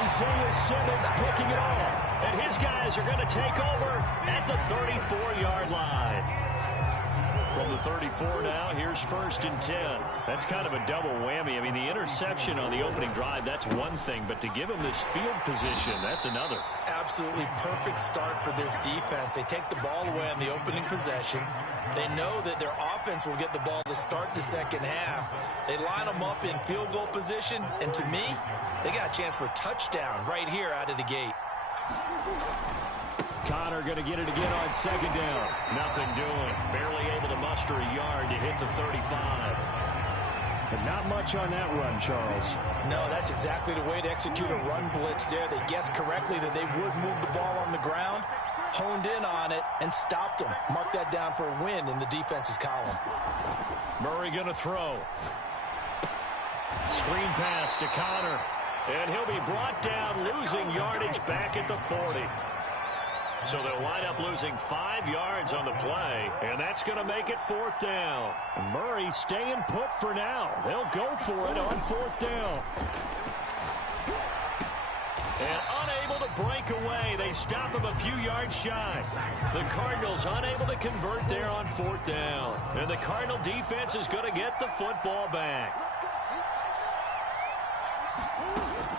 Isaiah Simmons picking it off. And his guys are going to take over at the 34-yard line. From the 34 now, here's 1st and 10. That's kind of a double whammy. I mean, the interception on the opening drive, that's one thing. But to give him this field position, that's another. Absolutely perfect start for this defense. They take the ball away on the opening possession. They know that their offense will get the ball to start the second half. They line them up in field goal position, and to me, they got a chance for a touchdown right here out of the gate. Conner going to get it again on 2nd down. Nothing doing. Barely able to muster a yard to hit the 35. But not much on that run, Charles. No, that's exactly the way to execute a run blitz there. They guessed correctly that they would move the ball on the ground, honed in on it, and stopped them. Mark that down for a win in the defense's column. Murray going to throw. Screen pass to Conner. And he'll be brought down, losing yardage back at the 40. So they'll wind up losing 5 yards on the play, and that's going to make it 4th down. Murray staying put for now. They'll go for it on 4th down. And unable to break away, they stop him a few yards shy. The Cardinals unable to convert there on 4th down. And the Cardinal defense is going to get the football back.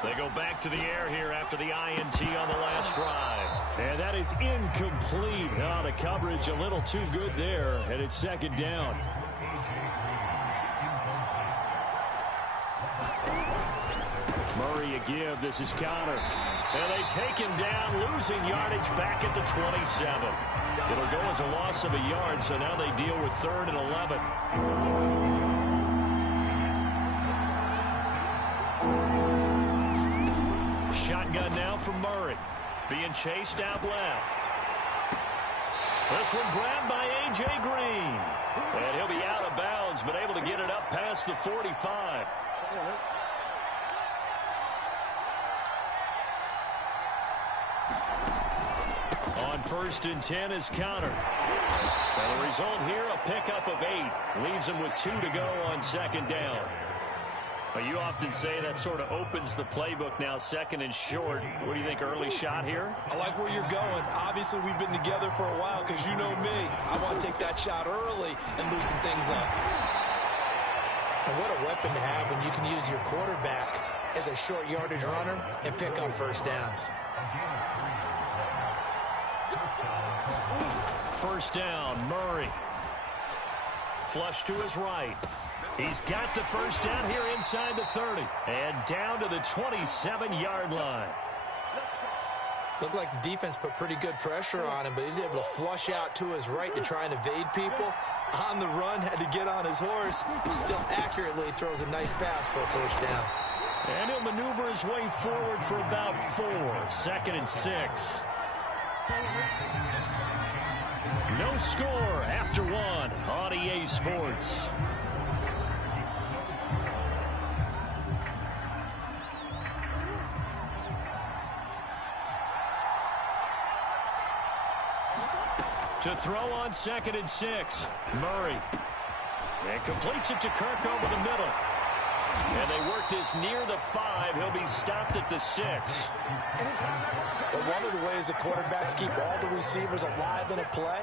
They go back to the air here after the INT on the last drive. And that is incomplete. Oh, the coverage a little too good there, and it's 2nd down. Murray a give. This is Conner. And they take him down, losing yardage back at the 27. It'll go as a loss of a yard, so now they deal with 3rd and 11. Shotgun now from Murray. Being chased out left. This one grabbed by A.J. Green. And he'll be out of bounds, but able to get it up past the 45. On 1st and 10 is Conner. And the result here, a pickup of 8. Leaves him with 2 to go on 2nd down. You often say that sort of opens the playbook now, 2nd and short. What do you think, early shot here? I like where you're going. Obviously, we've been together for a while because you know me. I want to take that shot early and loosen things up. And what a weapon to have when you can use your quarterback as a short yardage runner and pick up 1st downs. 1st down, Murray. Flush to his right. He's got the 1st down here inside the 30. And down to the 27-yard line. Looked like the defense put pretty good pressure on him, but he's able to flush out to his right to try and evade people. On the run, had to get on his horse. Still accurately throws a nice pass for a 1st down. And he'll maneuver his way forward for about 4. 2nd and 6. No score after 1 on EA Sports. To throw on 2nd and 6. Murray. And completes it to Kirk over the middle. And they work this near the 5. He'll be stopped at the 6. But one of the ways the quarterbacks keep all the receivers alive in a play,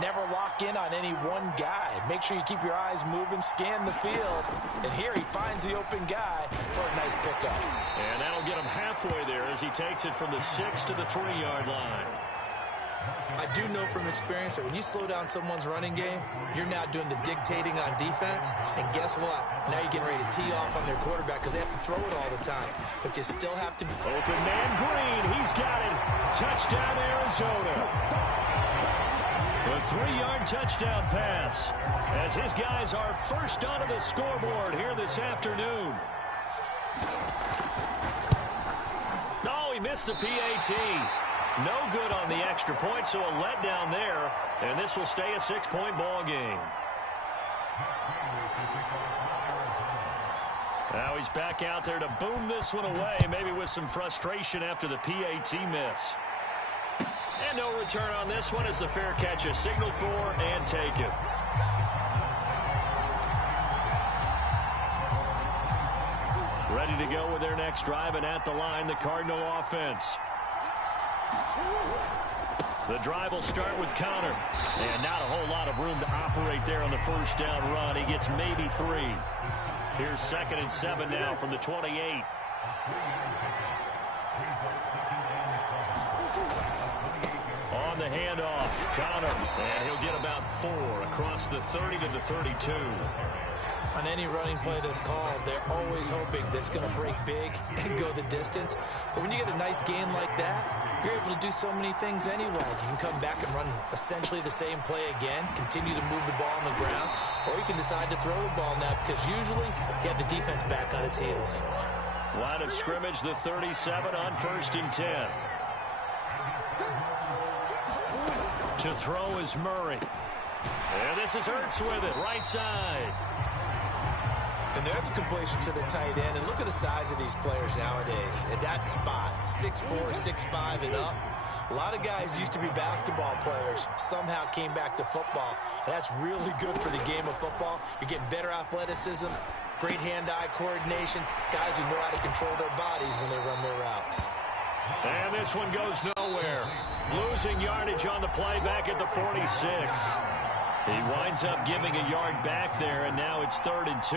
never lock in on any one guy. Make sure you keep your eyes moving, scan the field. And here he finds the open guy for a nice pickup. And that'll get him halfway there as he takes it from the 6 to the 3-yard line. I do know from experience that when you slow down someone's running game, you're now doing the dictating on defense. And guess what? Now you're getting ready to tee off on their quarterback because they have to throw it all the time. But you still have to... Open man Green. He's got it. Touchdown, Arizona. A 3-yard touchdown pass as his guys are first onto the scoreboard here this afternoon. Oh, he missed the PAT. No good on the extra point, so a letdown there, and this will stay a 6-point ball game. Now he's back out there to boom this one away, maybe with some frustration after the PAT miss. And no return on this one as the fair catch is signaled for and taken. Ready to go with their next drive, and at the line, the Cardinal offense. The drive will start with Conner. And not a whole lot of room to operate there on the first down run. He gets maybe 3. Here's 2nd and 7 now from the 28. On the handoff, Conner. And he'll get about 4 across the 30 to the 32. On any running play that's called, they're always hoping that it's going to break big and go the distance. But when you get a nice gain like that, you're able to do so many things anyway. You can come back and run essentially the same play again, continue to move the ball on the ground, or you can decide to throw the ball now because usually you have the defense back on its heels. Line of scrimmage, the 37 on 1st and 10. To throw is Murray. And this is Ertz with it, right side. And there's a completion to the tight end. And look at the size of these players nowadays. At that spot, 6'4", 6'5", and up. A lot of guys used to be basketball players, somehow came back to football. And that's really good for the game of football. You're getting better athleticism, great hand-eye coordination, guys who know how to control their bodies when they run their routes. And this one goes nowhere. Losing yardage on the play back at the 46. He winds up giving a yard back there, and now it's 3rd and 2.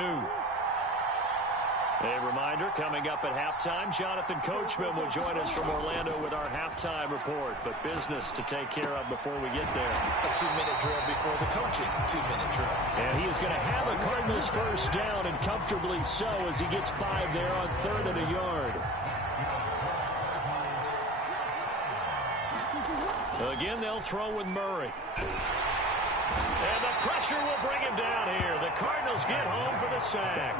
A reminder, coming up at halftime, Jonathan Coachman will join us from Orlando with our halftime report. But business to take care of before we get there. A 2-minute drill before the coach's 2-minute drill. And he is going to have a Cardinals first down, and comfortably so, as he gets 5 there on 3rd and a yard. Again, they'll throw with Murray. And the pressure will bring him down here. The Cardinals get home for the sack.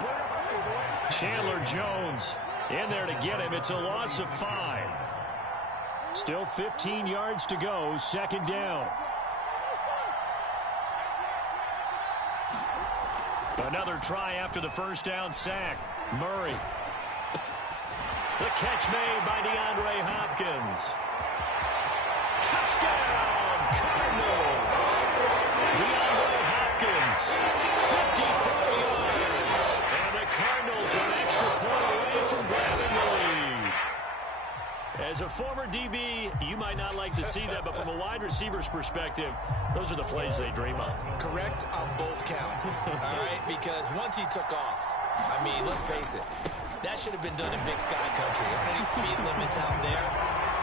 Chandler Jones in there to get him. It's a loss of 5. Still 15 yards to go, 2nd down. Another try after the first down sack. Murray. The catch made by DeAndre Hopkins. Touchdown, Cardinals. DeAndre Hopkins, 54 yards. And the Cardinals are an extra point away from grabbing the lead. As a former DB, you might not like to see that, but from a wide receiver's perspective, those are the plays they dream of. Correct on both counts, all right? Because once he took off, I mean, let's face it, that should have been done in Big Sky Country. Aren't any speed limits out there?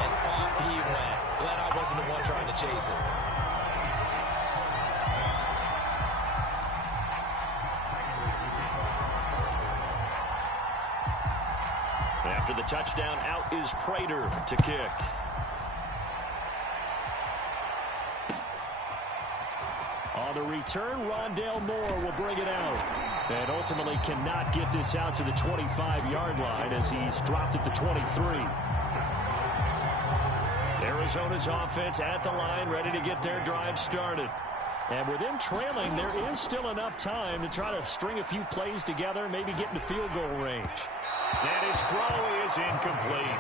And off he went. Glad I wasn't the one trying to chase him. After the touchdown, out is Prater to kick. On the return, Rondale Moore will bring it out. And ultimately cannot get this out to the 25-yard line as he's dropped at the 23. Arizona's offense at the line, ready to get their drive started. And with them trailing, there is still enough time to try to string a few plays together, maybe get into field goal range. And his throw is incomplete.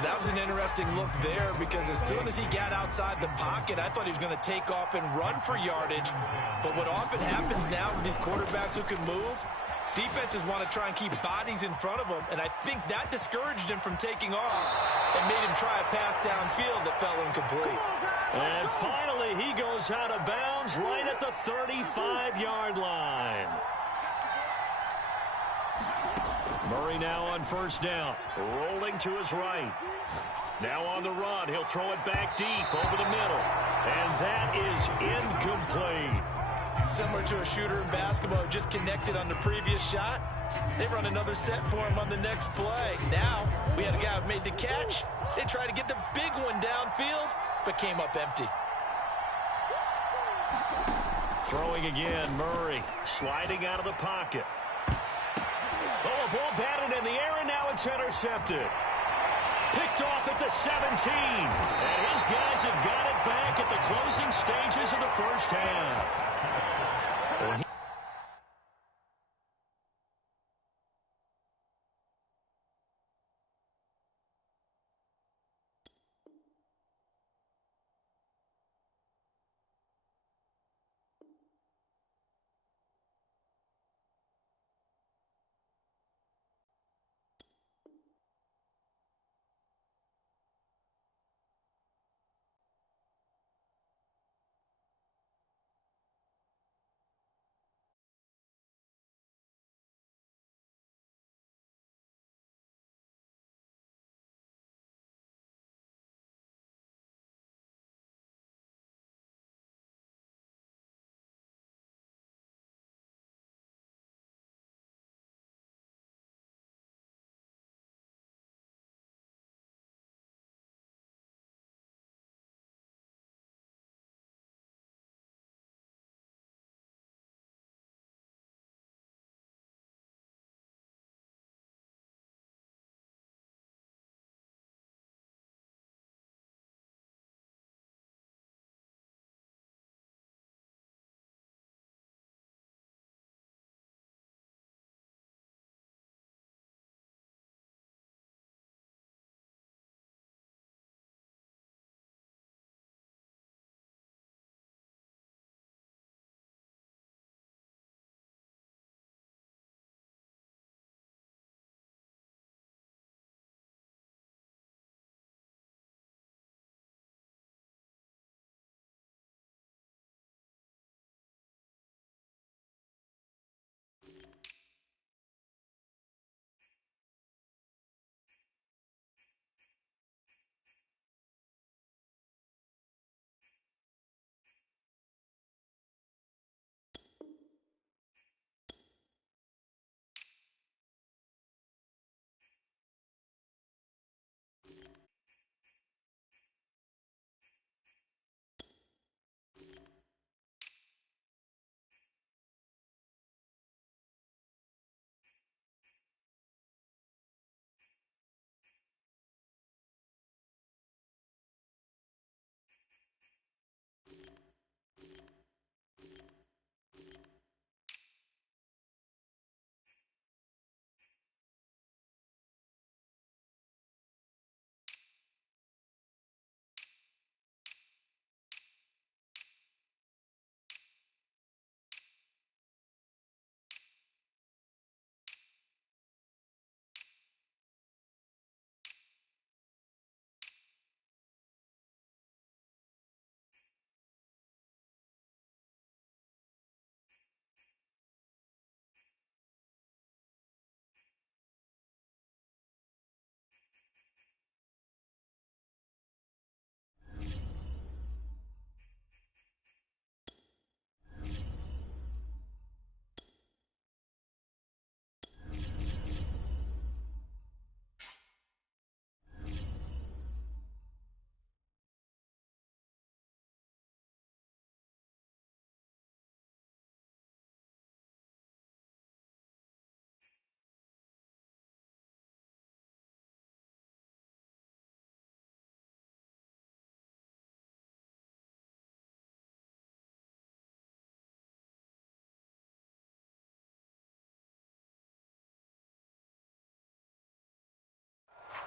That was an interesting look there because as soon as he got outside the pocket, I thought he was going to take off and run for yardage. But what often happens now with these quarterbacks who can move, defenses want to try and keep bodies in front of them, and I think that discouraged him from taking off and made him try a pass downfield that fell incomplete. And finally, he goes out of bounds right at the 35-yard line. Murray now on first down, rolling to his right. Now on the run, he'll throw it back deep over the middle. And that is incomplete. Similar to a shooter in basketball who just connected on the previous shot. They run another set for him on the next play. Now, we had a guy who made the catch. They tried to get the big one downfield, but came up empty. Throwing again, Murray sliding out of the pocket. Oh, a ball batted in the air, and now it's intercepted. Picked off at the 17. And his guys have got it back at the closing stages of the first half.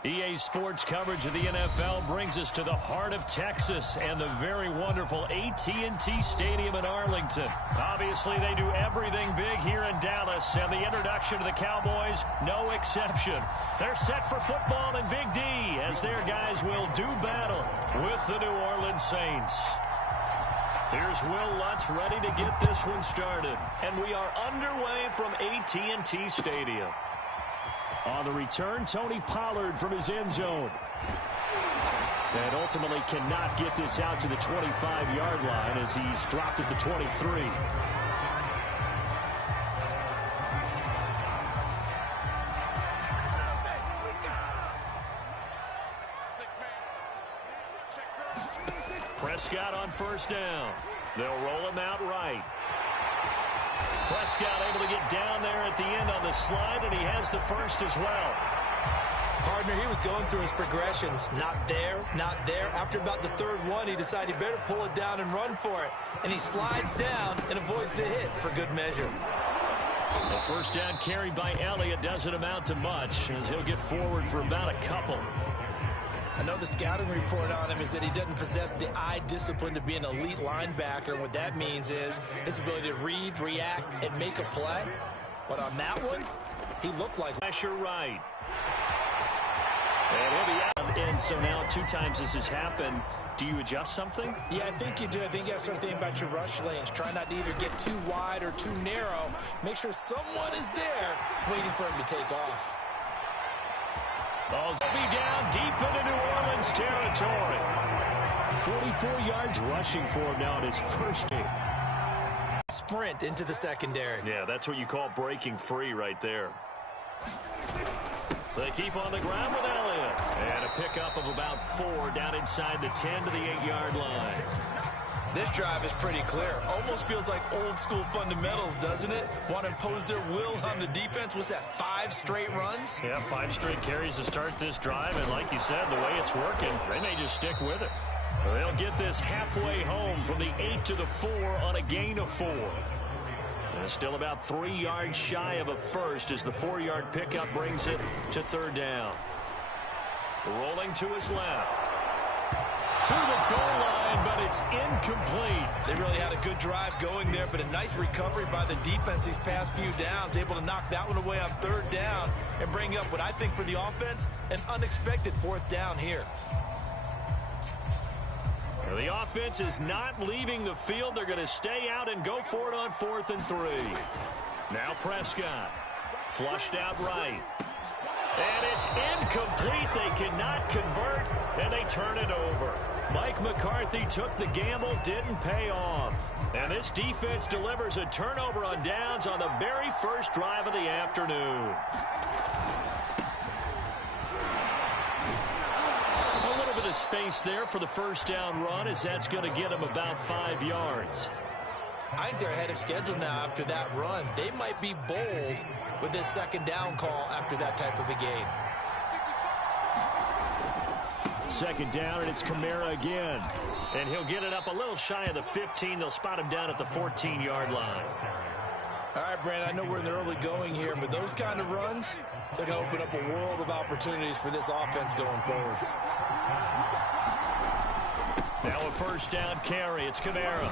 EA Sports coverage of the NFL brings us to the heart of Texas and the very wonderful AT&T Stadium in Arlington. Obviously, they do everything big here in Dallas, and the introduction to the Cowboys, no exception. They're set for football in Big D as their guys will do battle with the New Orleans Saints. Here's Will Lutz ready to get this one started, and we are underway from AT&T Stadium. On the return, Tony Pollard from his end zone. And ultimately cannot get this out to the 25-yard line as he's dropped at the 23. Prescott on first down. They'll roll him out right. Prescott able to get down there at the end on the slide, and he has the first as well. Partner, he was going through his progressions. Not there, not there. After about the third one, he decided he better pull it down and run for it. And he slides down and avoids the hit for good measure. The first down carried by Elliott doesn't amount to much as he'll get forward for about a couple. Another scouting report on him is that he doesn't possess the eye discipline to be an elite linebacker. And what that means is his ability to read, react, and make a play. But on that one, he looked like pressure right. And he'll be out. And so now 2 times this has happened. Do you adjust something? Yeah, I think you do. I think you got to start thinking about your rush lanes. Try not to either get too wide or too narrow. Make sure someone is there waiting for him to take off. Ball's be down deep into New Orleans territory. 44 yards rushing for him now in his first game. Sprint into the secondary. Yeah, that's what you call breaking free right there. They keep on the ground with Elliott. And a pickup of about 4 down inside the 10 to the 8-yard line. This drive is pretty clear. Almost feels like old school fundamentals, doesn't it? Want to impose their will on the defense. Was that 5 straight runs? Yeah, 5 straight carries to start this drive. And like you said, the way it's working, they may just stick with it. They'll get this halfway home from the 8 to the 4 on a gain of 4. And still about 3 yards shy of a first as the 4-yard pickup brings it to 3rd down. Rolling to his left. To the goal line, but it's incomplete. They really had a good drive going there, but a nice recovery by the defense these past few downs, able to knock that one away on 3rd down and bring up what I think for the offense, an unexpected 4th down here. Well, the offense is not leaving the field. They're going to stay out and go for it on 4th and 3. Now Prescott, flushed out right. And it's incomplete. They cannot convert, and they turn it over. Mike McCarthy took the gamble, didn't pay off. And this defense delivers a turnover on downs on the very first drive of the afternoon. A little bit of space there for the first down run as that's going to get them about 5 yards. I think they're ahead of schedule now after that run. They might be bold with this 2nd down call after that type of a game. 2nd down, and it's Kamara again. And he'll get it up a little shy of the 15. They'll spot him down at the 14-yard line. All right, Brandon, I know we're in the early going here, but those kind of runs, they're going to open up a world of opportunities for this offense going forward. Now a first down carry. It's Kamara.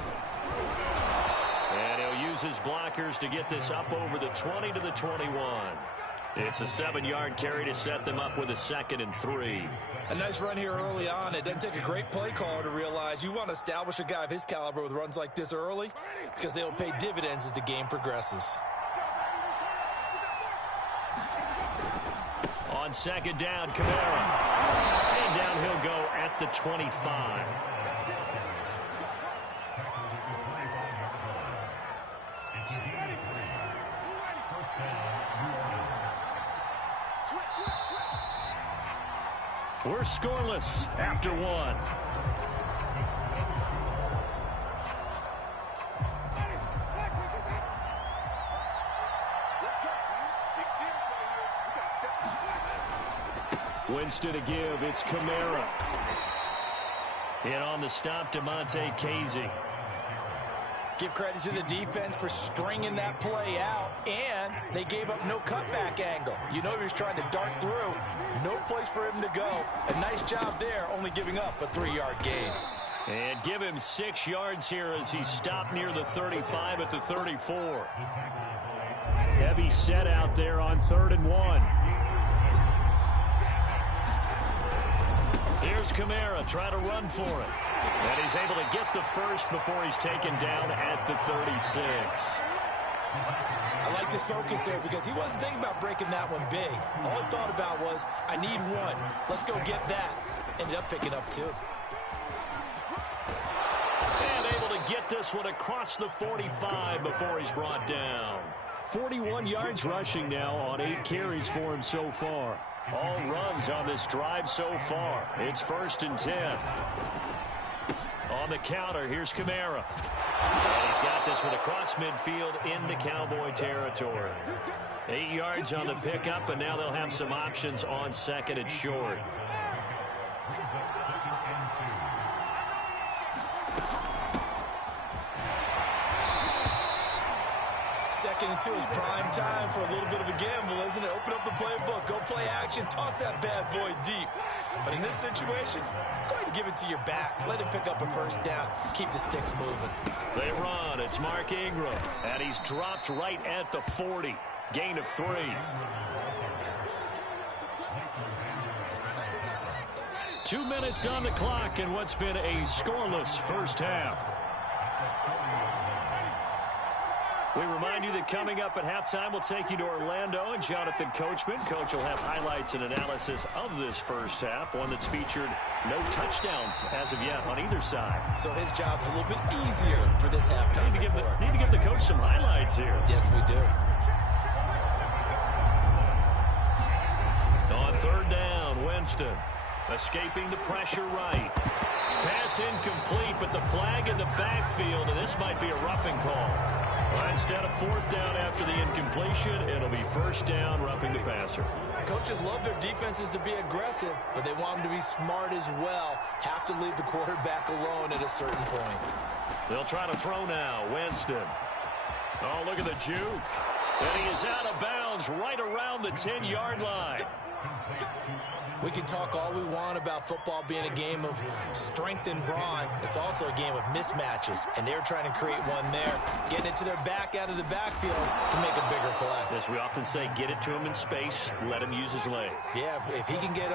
And he'll use his blockers to get this up over the 20 to the 21. It's a 7-yard carry to set them up with a 2nd and 3. A nice run here early on. It doesn't take a great play caller to realize you want to establish a guy of his caliber with runs like this early because they will pay dividends as the game progresses. On 2nd down, Kamara. And down he'll go at the 25. We're scoreless after 1. Winston to give. It's Kamara. In on the stop, Damontae Kazee. Give credit to the defense for stringing that play out. And they gave up no cutback angle. You know he was trying to dart through. No place for him to go. A nice job there, only giving up a 3-yard gain. And give him 6 yards here as he stopped near the 35 at the 34. Heavy set out there on 3rd and 1. Here's Kamara trying to run for it. And he's able to get the first before he's taken down at the 36. I like his focus there because he wasn't thinking about breaking that one big. All he thought about was, I need one. Let's go get that. Ended up picking up 2. And able to get this one across the 45 before he's brought down. 41 yards rushing now on 8 carries for him so far. All runs on this drive so far. It's 1st and 10. On the counter, here's Kamara. And he's got this one across midfield into Cowboy territory. 8 yards on the pickup, and now they'll have some options on 2nd and short. 2nd and 2 is prime time for a little bit of a gamble, isn't it? Open up the playbook, go play action, toss that bad boy deep. But in this situation, go ahead and give it to your back. Let him pick up a 1st down. Keep the sticks moving. They run. It's Mark Ingram. And he's dropped right at the 40. Gain of 3. Two minutes on the clock in what's been a scoreless first half. We remind you that coming up at halftime, we'll take you to Orlando and Jonathan Coachman. Coach will have highlights and analysis of this first half, one that's featured no touchdowns as of yet on either side. So his job's a little bit easier for this halftime. Need to give the coach some highlights here. Yes, we do. On 3rd down, Winston escaping the pressure right. Pass incomplete, but the flag in the backfield, and this might be a roughing call. Instead of 4th down after the incompletion, it'll be 1st down, roughing the passer. Coaches love their defenses to be aggressive, but they want them to be smart as well. Have to leave the quarterback alone at a certain point. They'll try to throw now. Winston. Oh, look at the juke. And he is out of bounds right around the 10-yard line. We can talk all we want about football being a game of strength and brawn. It's also a game of mismatches, and they're trying to create one there, getting it to their back out of the backfield to make a bigger play. As we often say, get it to him in space, let him use his leg. Yeah, if he can get